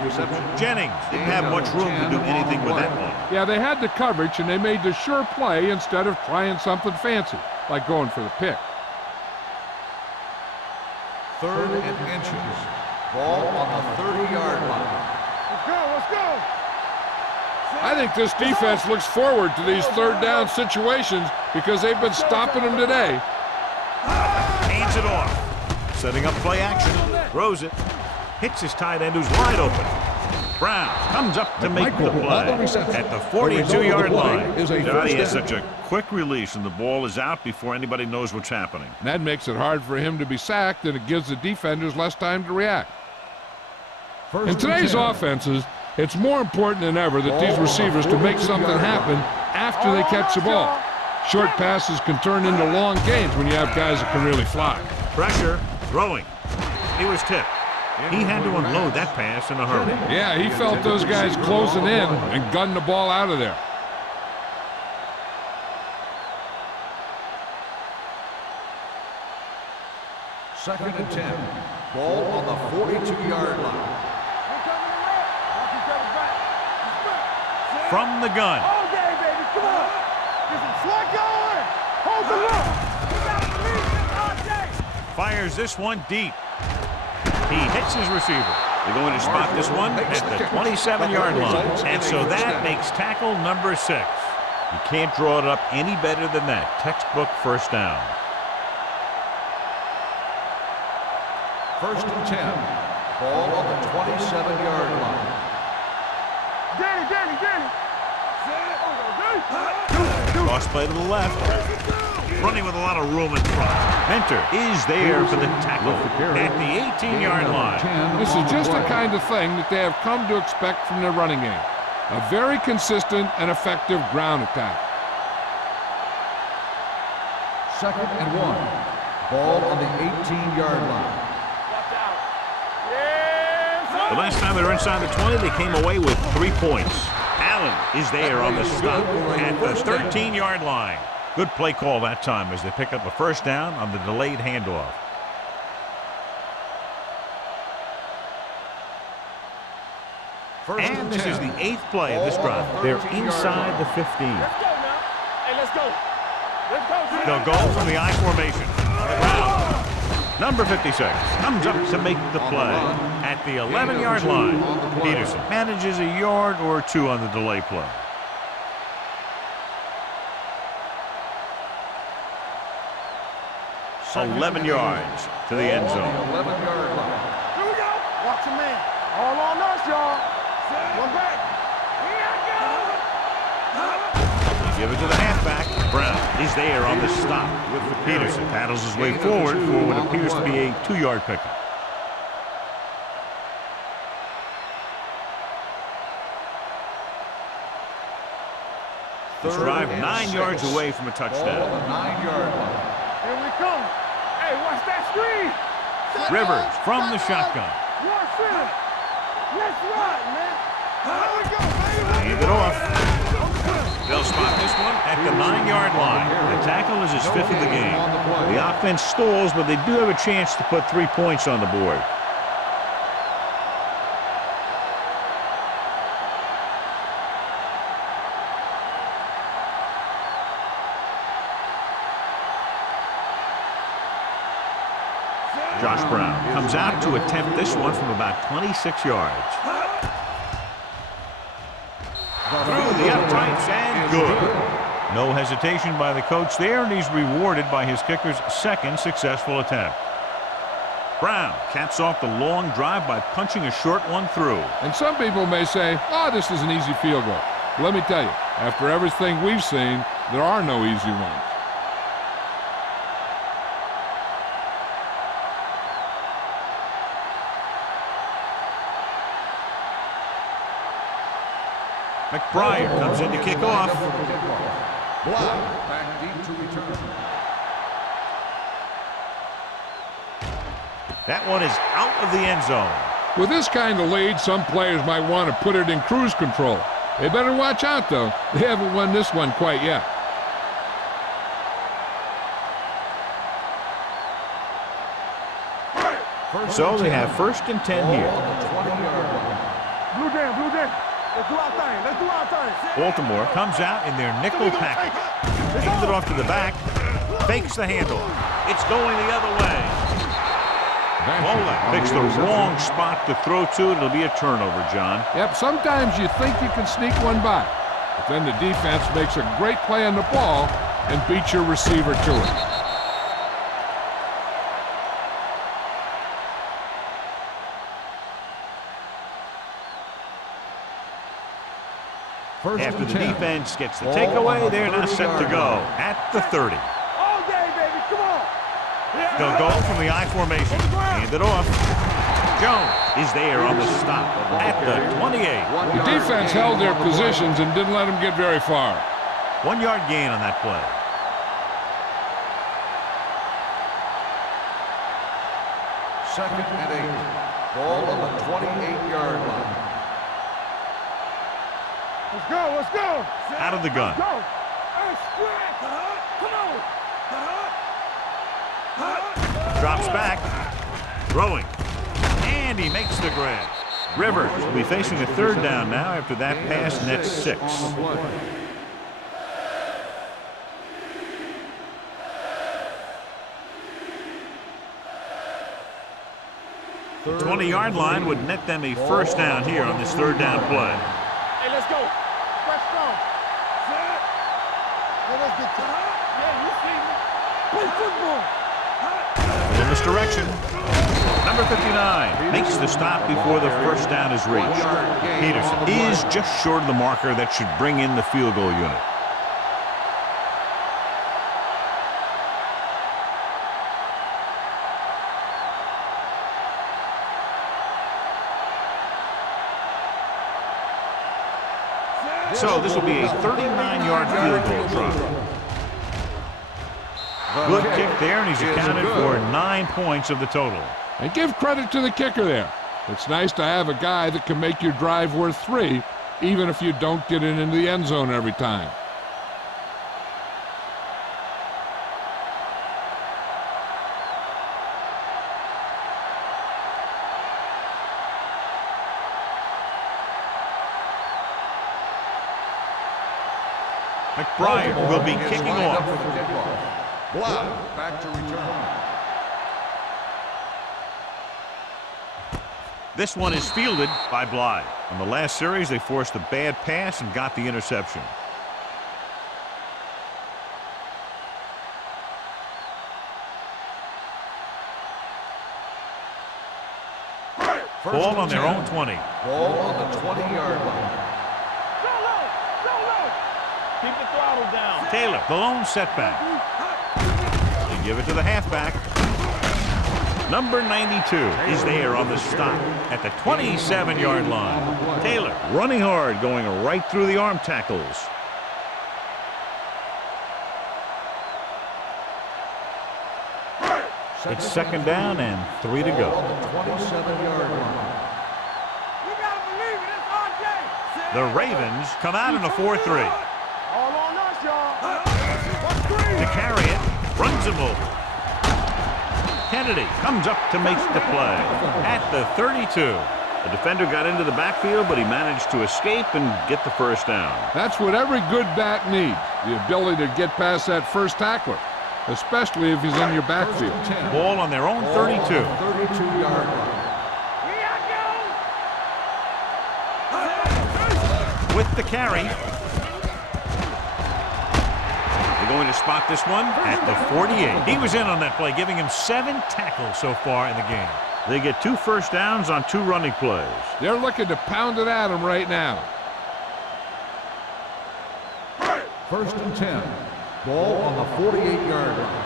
Jennings didn't have much room to do anything with that one. Yeah, they had the coverage, and they made the sure play instead of trying something fancy, like going for the pick. 3rd and inches. Ball on the 30-yard line. Let's go. Let's go. I think this defense looks forward to these third down situations because they've been stopping them today. Hands it off. Setting up play action. Throws it. Hits his tight end who's wide open. Brown comes up to make the play at the 42-yard line. Johnny has such a quick release, and the ball is out before anybody knows what's happening. That makes it hard for him to be sacked, and it gives the defenders less time to react. In today's offenses, it's more important than ever that these receivers to make something happen after they catch the ball. Short passes can turn into long gains when you have guys that can really fly. Pressure, throwing. He was tipped. He had to unload that pass in a hurry. Yeah, he felt those guys closing in and gunned the ball out of there. Second and 10. Ball on the 42-yard line. From the gun. All day, baby. Come on. Get some swag going. Hold the look. You gotta believe this all day. Fires this one deep. He hits his receiver. They're going to spot this one at the 27-yard line. And so that makes tackle number 6. You can't draw it up any better than that. Textbook first down. 1st and 10. Ball on the 27-yard line. Danny. Cross play to the left. Running with a lot of room in front. Mentor is there for the tackle at the 18-yard line. This is just the kind of thing that they have come to expect from their running game. A very consistent and effective ground attack. 2nd and 1. Ball on the 18-yard line. The last time they were inside the 20, they came away with 3 points. Allen is there on the stop at the 13-yard line. Good play call that time as they pick up a first down on the delayed handoff. And this is the 8th play of this drive. They're inside the 15. Let's go now. Hey, let's go. Let's go. They'll go from the I formation on the ground. Number 56 comes up to make the play at the 11-yard line. Peterson manages a yard or 2 on the delay play. So 11 yards to the end zone. 11-yard line. Here we go. Watch your man. All on us, y'all. One back. You give it to the halfback. Brown is there on the stop. Peterson paddles his way forward for what appears to be a 2-yard pickup. This drive 9 yards away from a touchdown. 9-yard line. Here we come. Hey, watch that screen. Rivers from the shotgun. One center. Let's ride, man. Here we go, baby. Hand it off. They'll spot this one at the 9-yard line. The tackle is his 5th of the game. The offense stalls, but they do have a chance to put 3 points on the board. Josh Brown comes out to attempt this one from about 26 yards. Through the uprights and good. No hesitation by the coach there, and he's rewarded by his kicker's 2nd successful attempt. Brown caps off the long drive by punching a short one through. And some people may say, oh, this is an easy field goal. Let me tell you, after everything we've seen, there are no easy ones. McBride comes in to kick off. Blau back deep to return. That one is out of the end zone. With this kind of lead, some players might want to put it in cruise control. They better watch out, though. They haven't won this one quite yet. So they have 1st and 10 here. Blue jam, blue jam. Let's do our thing. Let's do our thing. Baltimore comes out in their nickel package. Hands it off to the back. Fakes the handoff. It's going the other way. Mola picks the wrong spot to throw to. It'll be a turnover, John. Yep, sometimes you think you can sneak one by. But then the defense makes a great play on the ball and beats your receiver to it. After the defense gets the takeaway, they're now set to go at the 30. All day, baby. Come on. They'll go from the I formation. Hand it off. Jones is there on the stop at the 28. The defense held their positions and didn't let them get very far. 1 yard gain on that play. Second and 8. Ball on the 28-yard line. Let's go. Let's go. Out of the gun. Go. Hey, square. Come on. Drops back. Throwing. And he makes the grab. Rivers will be facing a 3rd down now after that pass, and that's 6. The 20-yard line would net them a 1st down here on this 3rd down play. Hey, let's go. Fresh strong. Set. Hey, let's get to it. Yeah, you see me. Play football. In this direction. Number 59 makes the stop before the 1st down is reached. Peterson is just short of the marker that should bring in the field goal unit. So this will be a 39-yard field goal try. Good kick there, and he's accounted for 9 points of the total. And give credit to the kicker there. It's nice to have a guy that can make your drive worth 3, even if you don't get it into the end zone every time. McBride will be kicking off. Blau back to return. This one is fielded by Bly. On the last series, they forced a bad pass and got the interception. Ball on their own 20. Ball on the 20-yard line. Keep the throttle down. Taylor, the lone setback. They give it to the halfback. Number 92 is there on the stop at the 27-yard line. Taylor running hard, going right through the arm tackles. It's 2nd down and 3 to go. 27-yard line. You gotta believe it. It's our day. The Ravens come out in a 4-3. All on us, y'all. What's To carry it, runs him over. Kennedy comes up to make the play at the 32. The defender got into the backfield, but he managed to escape and get the 1st down. That's what every good back needs, the ability to get past that first tackler, especially if he's in your backfield. Ball on their own 32. 32-yard line. With the carry. They They're going to spot this one at the 48. He was in on that play, giving him 7 tackles so far in the game. They get 2 first downs on 2 running plays. They're looking to pound it at him right now. First and 10. Ball on the 48-yard line.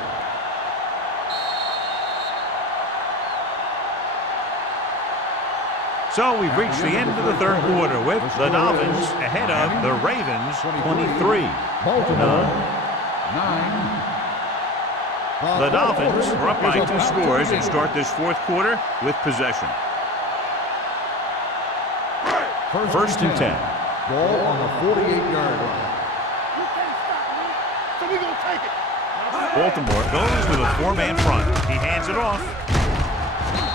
So we've reached the end of the third quarter with the Dolphins ahead of the Ravens 23. Baltimore, 9. The Dolphins are up by 2 scores and start this fourth quarter with possession. First and 10. Ball on the 48-yard line. You can't stop me, so we gonna take it. Baltimore goes with a 4-man front. He hands it off.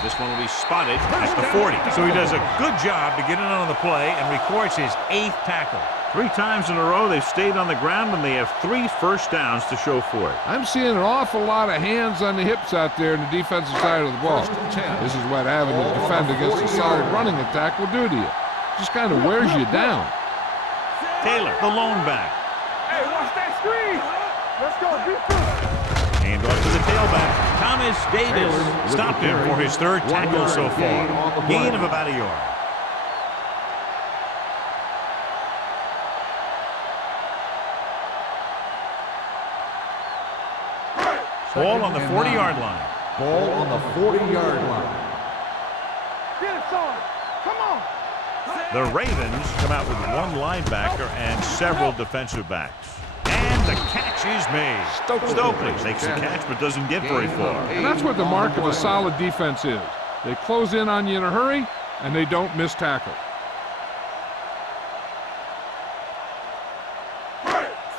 This one will be spotted at the 40. So he does a good job to get in on the play and records his 8th tackle. 3 times in a row they've stayed on the ground, and they have 3 first downs to show for it. I'm seeing an awful lot of hands on the hips out there in the defensive side of the ball. This is what having to defend against a solid running attack will do to you. Just kind of wears you down. Taylor, the lone back. Hey, watch that screen. Let's go, defense. Hand off to the tailback. Thomas Davis stopped him for his 3rd tackle so far. Gain of about a yard. Ball on the 40-yard line. Ball on the 40-yard line. Get it, son. Come on. The Ravens come out with 1 linebacker and several defensive backs. And the catch is made. Stokely makes the catch but doesn't get very far. And that's what the mark of a solid defense is. They close in on you in a hurry, and they don't miss tackle.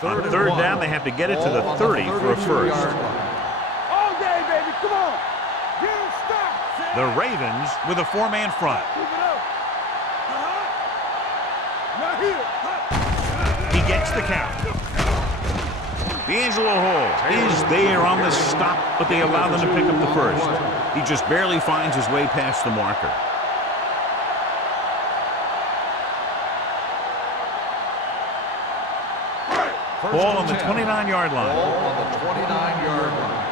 On 3rd down, they have to get it to the 30 for a first. All day, baby. Come on. Get him stopped. The Ravens with a 4-man front. Keep it up. Not here. He gets the count. D'Angelo Hall is there on the stop, but they allow them to pick up the first. He just barely finds his way past the marker. Ball on the 29-yard line. Ball on the 29-yard line.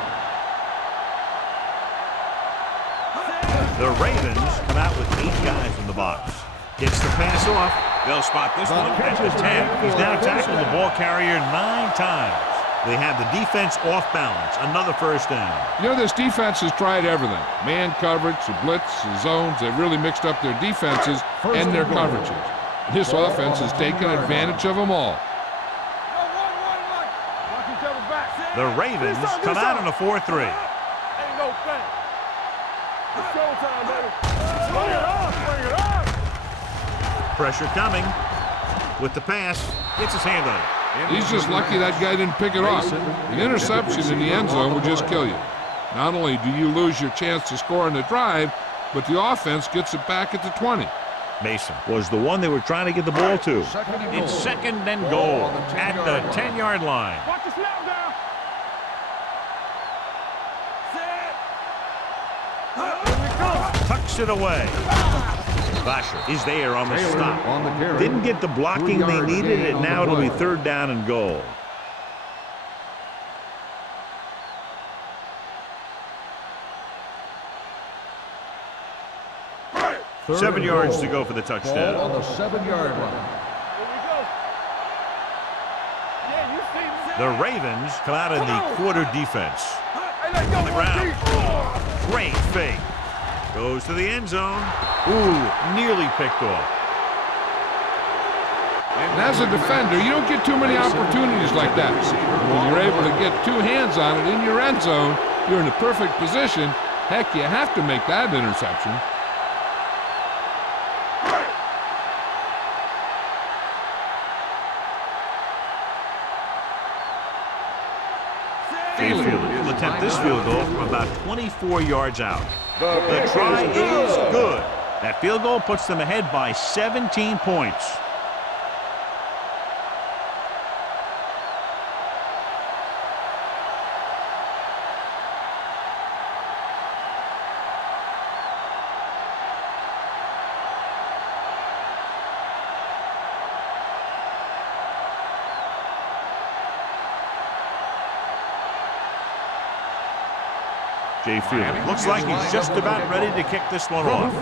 The Ravens come out with 8 guys in the box. Gets the pass off. They'll spot this one at the 10. He's now tackled the ball carrier 9 times. They have the defense off balance. Another first down. You know, this defense has tried everything. Man coverage, the blitz, the zones. They've really mixed up their defenses and their coverages. This offense has taken advantage of them all. Watch each other back. The Ravens come out on a 4-3. Ain't no thing. It's showtime, baby. Bring it on, bring it on. Pressure coming. With the pass, gets his hand on it. He's just lucky that guy didn't pick it off. The interception in the end zone will just kill you. Not only do you lose your chance to score on the drive, but the offense gets it back at the 20. Mason was the one they were trying to get the ball to. It's 2nd and goal at the 10-yard line. Watch the snap down. Tucks it away. Basher is there on the stop. On the carry. Didn't get the blocking they needed, and now it'll be 3rd down and goal. Third 7 and yards goal. to go for the Ball touchdown. on the 7-yard line. Here we go. Yeah, you see me. The Ravens come out in the quarter defense. Hey, let's go, On the ground. Great fake. Goes to the end zone. Ooh, nearly picked off. And as a defender, you don't get too many opportunities like that. When you're able to get 2 hands on it in your end zone, you're in the perfect position. Heck, you have to make that interception. Mayfield will attempt this field goal from about 24 yards out. The try is good. That field goal puts them ahead by 17 points. Jay Fielder. Looks like he's just about ready to kick this one off.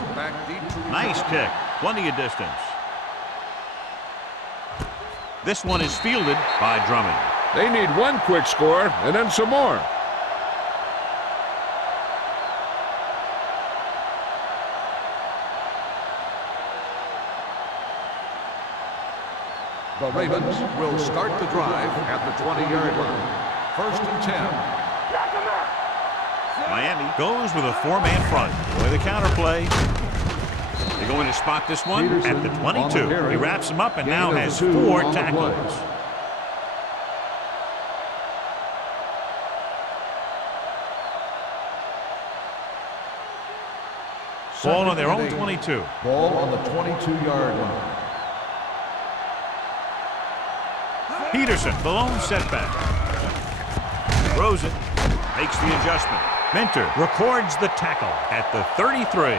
Nice kick. Plenty of distance. This one is fielded by Drummond. They need one quick score and then some more. The Ravens will start the drive at the 20-yard line. 1st and 10. Miami goes with a 4-man front. Play the counterplay. They're going to spot this one at the 22. He wraps him up and now has 4 tackles. Ball on their own 22. Ball on the 22-yard line. Peterson, the lone setback. Throws it. Makes the adjustment. Mentor records the tackle at the 33.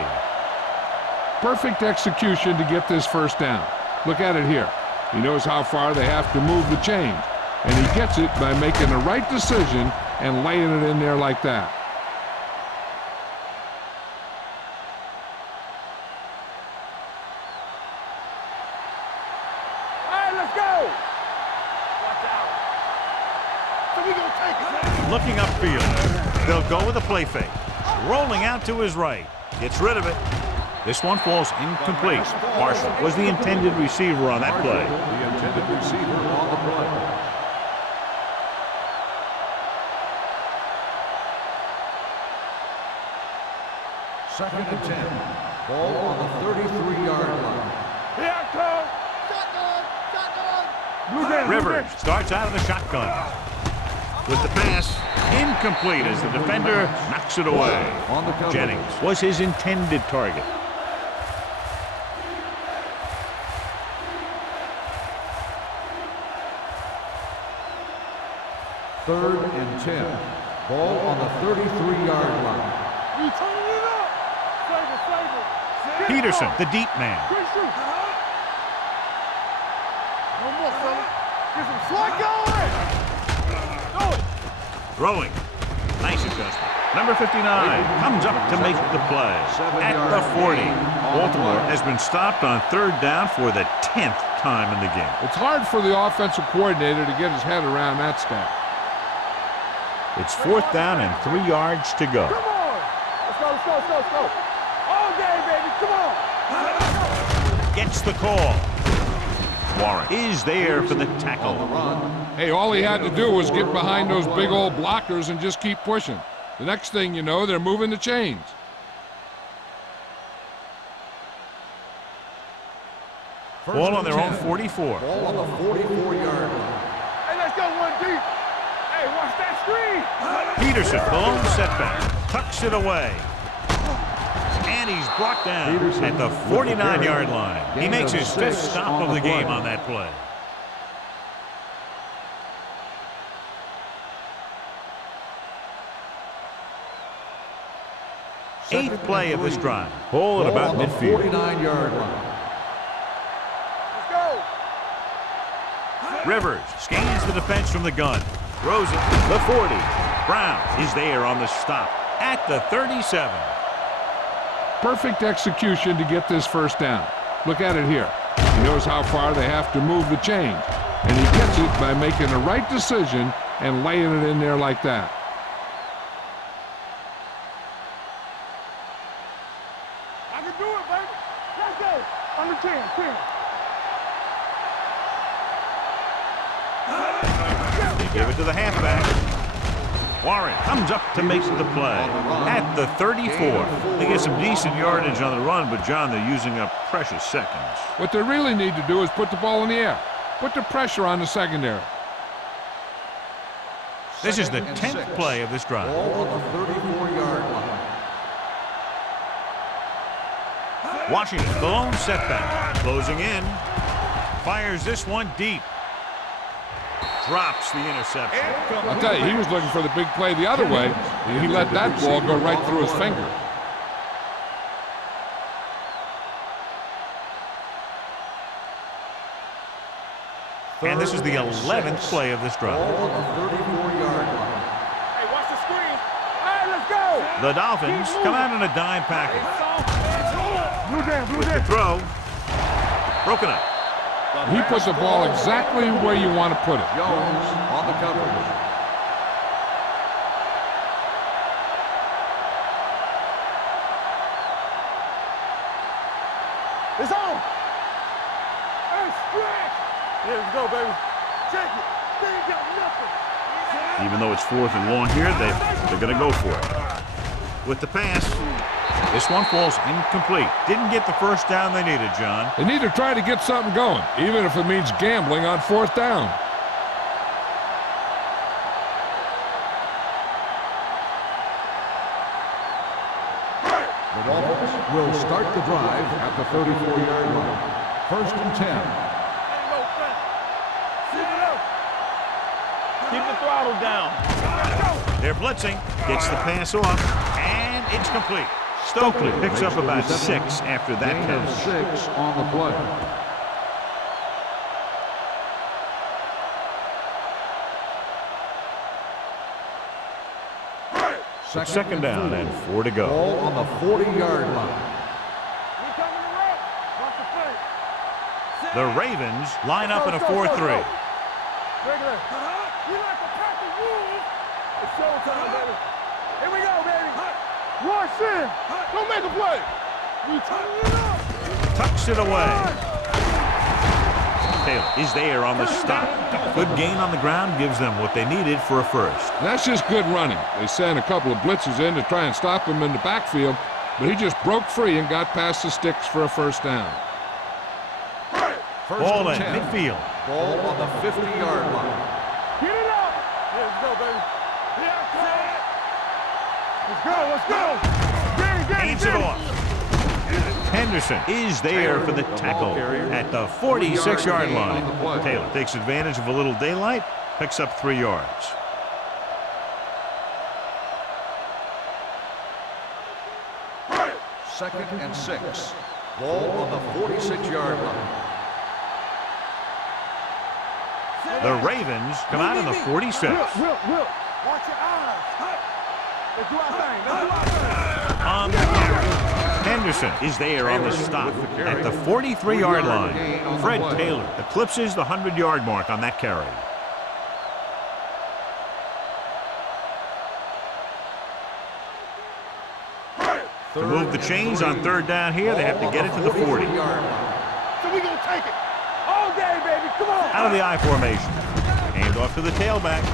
Perfect execution to get this first down. Look at it here. He knows how far they have to move the chains, and he gets it by making the right decision and laying it in there like that. Looking upfield. They'll go with a play fake. Rolling out to his right. Gets rid of it. This one falls incomplete. Marshall was the intended receiver on that play. The intended receiver on the play. Second and 10. Ball on the 33-yard line. Here I come. Shotgun. Rivers starts out of the shotgun. With the pass, incomplete as the defender knocks it away. Jennings was his intended target. Third and 10. Ball on the 33-yard line. You turning it up. Save it. Peterson, the deep man. One more, fella. Get some slug going. Throwing. Nice adjustment. Number 59 comes up to make the play. At the 40, Baltimore has been stopped on 3rd down for the 10th time in the game. It's hard for the offensive coordinator to get his head around that stat. It's 4th down and 3 yards to go. Come on. Let's go. All day, baby. Come on. Gets the call. Warren is there for the tackle. Hey, all he had to do was get behind those big old blockers and just keep pushing. The next thing you know, they're moving the chains. Ball on their own 44. Ball on the 44-yard line. Hey, let's go one deep. Hey, watch that screen. Peterson, the lone setback, tucks it away. And he's brought down at the 49-yard line. He makes his 5th stop of the game on that play. Eighth play of this drive. Ball at about midfield. 49-yard line. Let's go. Rivers scans the defense from the gun. Throws it. The 40. Brown is there on the stop at the 37. Perfect execution to get this first down. Look at it here. He knows how far they have to move the chains, and he gets it by making the right decision and laying it in there like that. I can do it, baby. Let's go. On the 10. They give it to the halfback. Warren comes up to make the play at the 34. They get some decent yardage on the run, but, John, they're using up precious seconds. What they really need to do is put the ball in the air. Put the pressure on the secondary. This is the 10th play of this drive. Ball on the 34-yard line. Washington, the lone setback. Closing in. Fires this one deep. Drops the interception. I'll tell you, he was looking for the big play the other way. He let that ball go right through his finger. And this is the 11th play of this drive. Ball on the 34-yard line. Hey, watch the screen. All right, let's go. The Dolphins come out in a dime package. With the throw. Broken up. He put the ball exactly where you want to put it. Jones on the coverage. It's on. Hey, stretch. Yeah, let's go, baby. Check it. They ain't got nothing. Even though it's 4th and long here, they're going to go for it. With the pass, this one falls incomplete. Didn't get the first down they needed, John. They need to try to get something going, even if it means gambling on 4th down. The Dolphins will start the drive at the 34-yard line. 1st and 10. Keep the throttle down. They're blitzing. Gets the pass off, and it's complete. Stokely picks up about 6 after that Gain of catch. 6 on the play. Second down and 4 to go. Ball on the 40-yard line. The Ravens line up in a 4-3. Regular. We like to pack the rules. It's showtime, baby. Here we go, baby. Rush in. Don't make a play. We turn it up. Tucks it away. Taylor is there on the stop. Good gain on the ground gives them what they needed for a first. That's just good running. They sent a couple of blitzes in to try and stop him in the backfield, but he just broke free and got past the sticks for a first down. Ball in midfield. Ball on the 50-yard line. Get it up. Yeah, let's go, baby. Yeah, let's go. Get it, Hands it off. Henderson is there for the tackle at the 46-yard line. Taylor takes advantage of a little daylight, picks up 3 yards. Second and 6. Ball on the 46-yard line. The Ravens come out in the 46. Will, watch your eyes. Let's do our thing. Let's do our thing. On the carry. Henderson is there on the stop at the 43-yard line. Fred Taylor eclipses the 100-yard mark on that carry. To move the chains on 3rd down here, they have to get it to the 40. So we gonna take it all day, baby. Come on. Out of the I formation. Hand off to the tailback.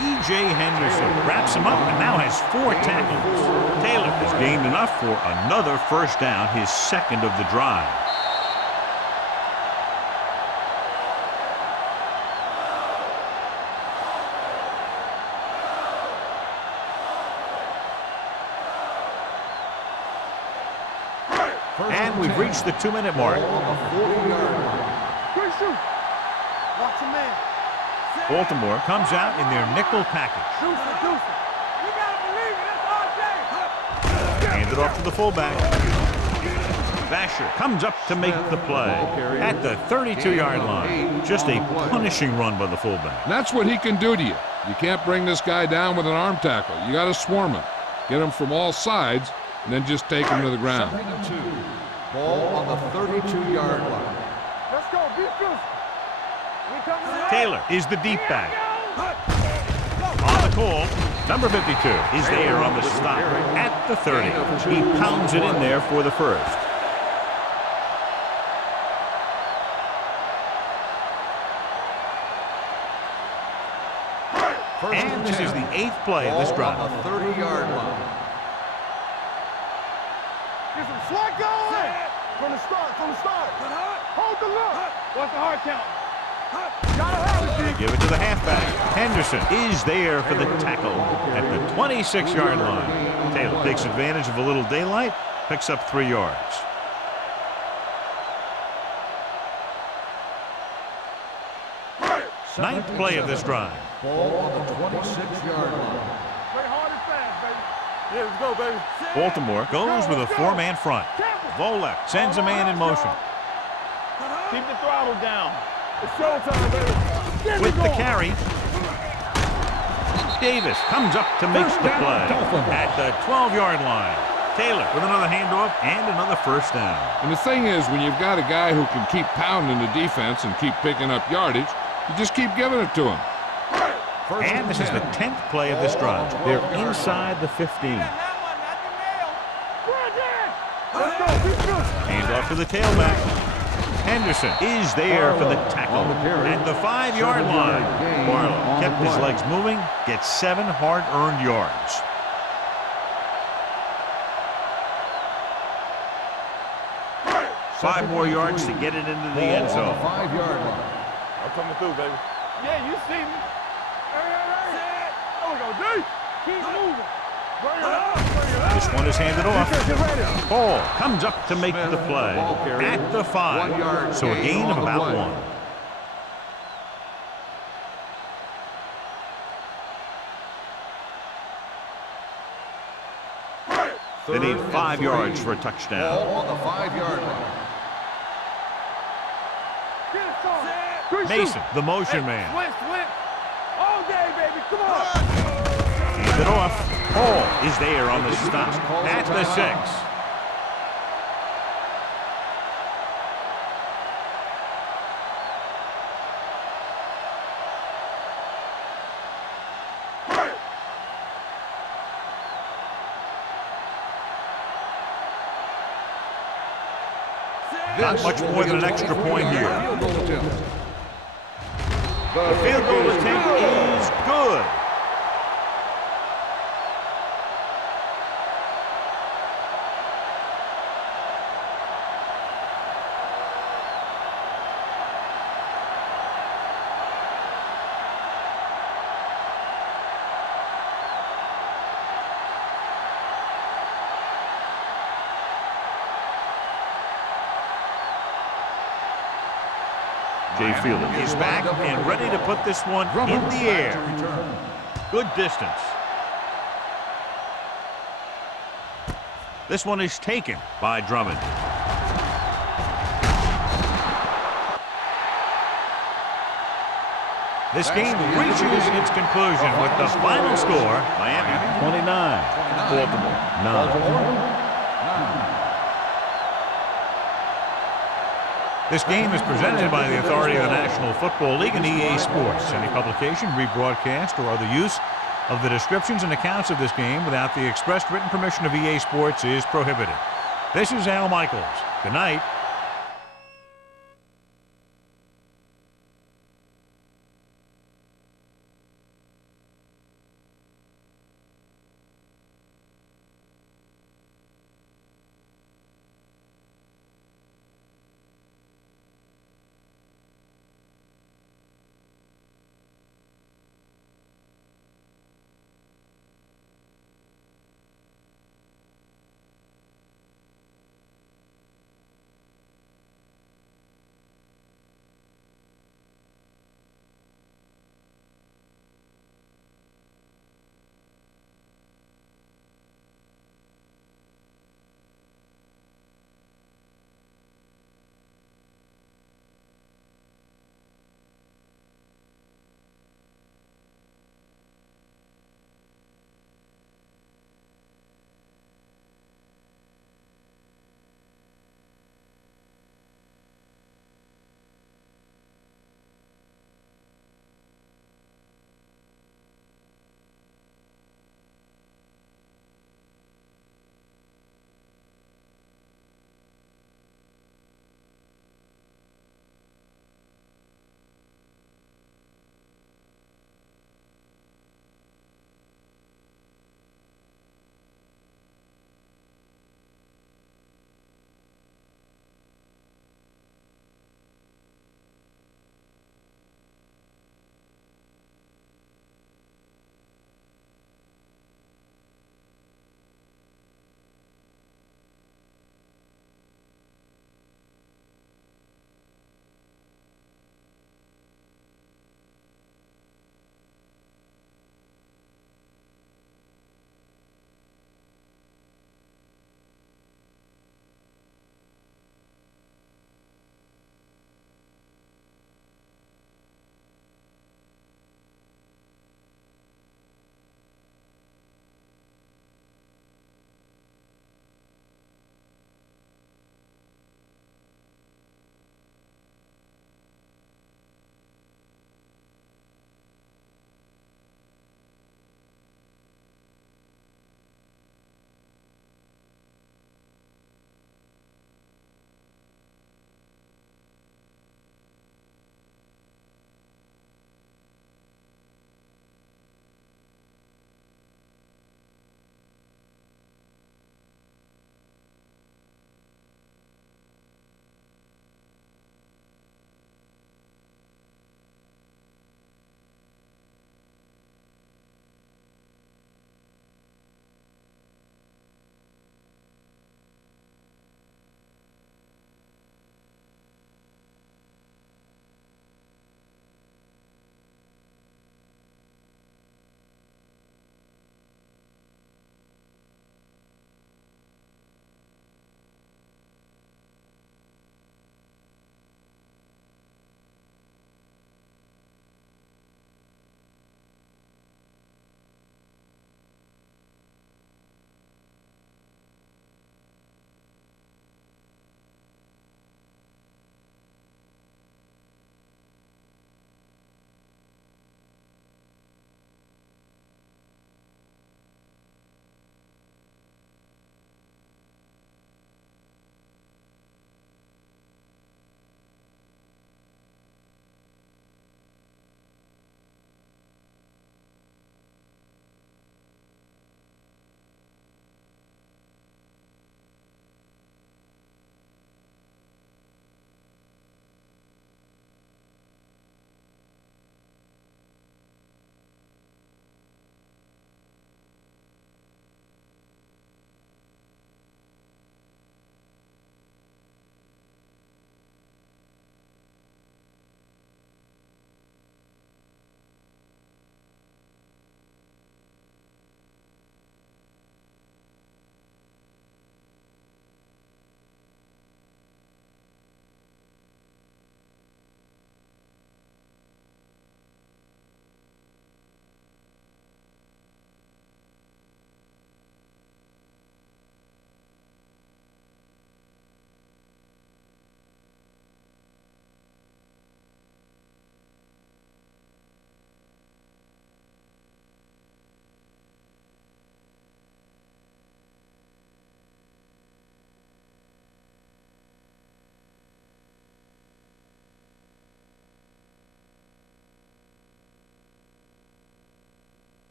E.J. Henderson wraps him up and now has 4 tackles. Taylor has gained enough for another first down, his 2nd of the drive. And we've reached the 2-minute mark. Good shoot. Watch your man. Baltimore comes out in their nickel package. Deuce it. You gotta believe it. That's RJ. Hand it off to the fullback. Vasher comes up to make the play at the 32-yard line. Just a punishing run by the fullback. That's what he can do to you. You can't bring this guy down with an arm tackle. You got to swarm him. Get him from all sides, and then just take him to the ground. 2nd and 2. Ball on the 32-yard line. Let's go. Be good. Taylor is the deep back. On the call, number 52 is there on the stop at the 30. He pounds it in there for the first. And this is the 8th play of this drive. On the 30-yard line. Get some slack going. From the start. Hold the look. What's the hard count? They give it to the halfback. Henderson is there for the tackle at the 26-yard line. Taylor takes advantage of a little daylight, picks up 3 yards. Ninth play of this drive. Ball on the 26-yard line. Play hard and fast, baby. Yeah, let's go, baby. Baltimore goes with a 4-man front. Volek sends a man in motion. Keep the throttle down. It's showtime, baby. With the carry. Davis comes up to make the play at the 12-yard line. Taylor with another handoff and another first down. And the thing is, when you've got a guy who can keep pounding the defense and keep picking up yardage, you just keep giving it to him. And this is the 10th play of this drive. They're inside the 15. Hand off to the tailback. Henderson is there for the tackle at the 5-yard line. Barlow kept his legs moving, gets 7 hard-earned yards. Five more yards to get it into the end zone. 5-yard line. I'm coming through, baby. Yeah, you see me. There we go, D. Keep moving. Bring it up. This one is handed off. Hall comes up to make the play at the 5. So a gain of about 1. They need 5 yards for a touchdown. On the 5-yard line. Mason, the motion man. Switch. All day, baby. Come on. Hands it off. Hall is there on the stop at the 6. Not much more than an extra point here. The field goal attempt is good. Jay Fielder is back and ready to put this one in the air. Good distance. This one is taken by Drummond. This game reaches its conclusion with the final score, Miami 29, Baltimore 9. This game is presented by the authority of the National Football League and EA Sports. Any publication, rebroadcast, or other use of the descriptions and accounts of this game without the expressed written permission of EA Sports is prohibited. This is Al Michaels. Good night.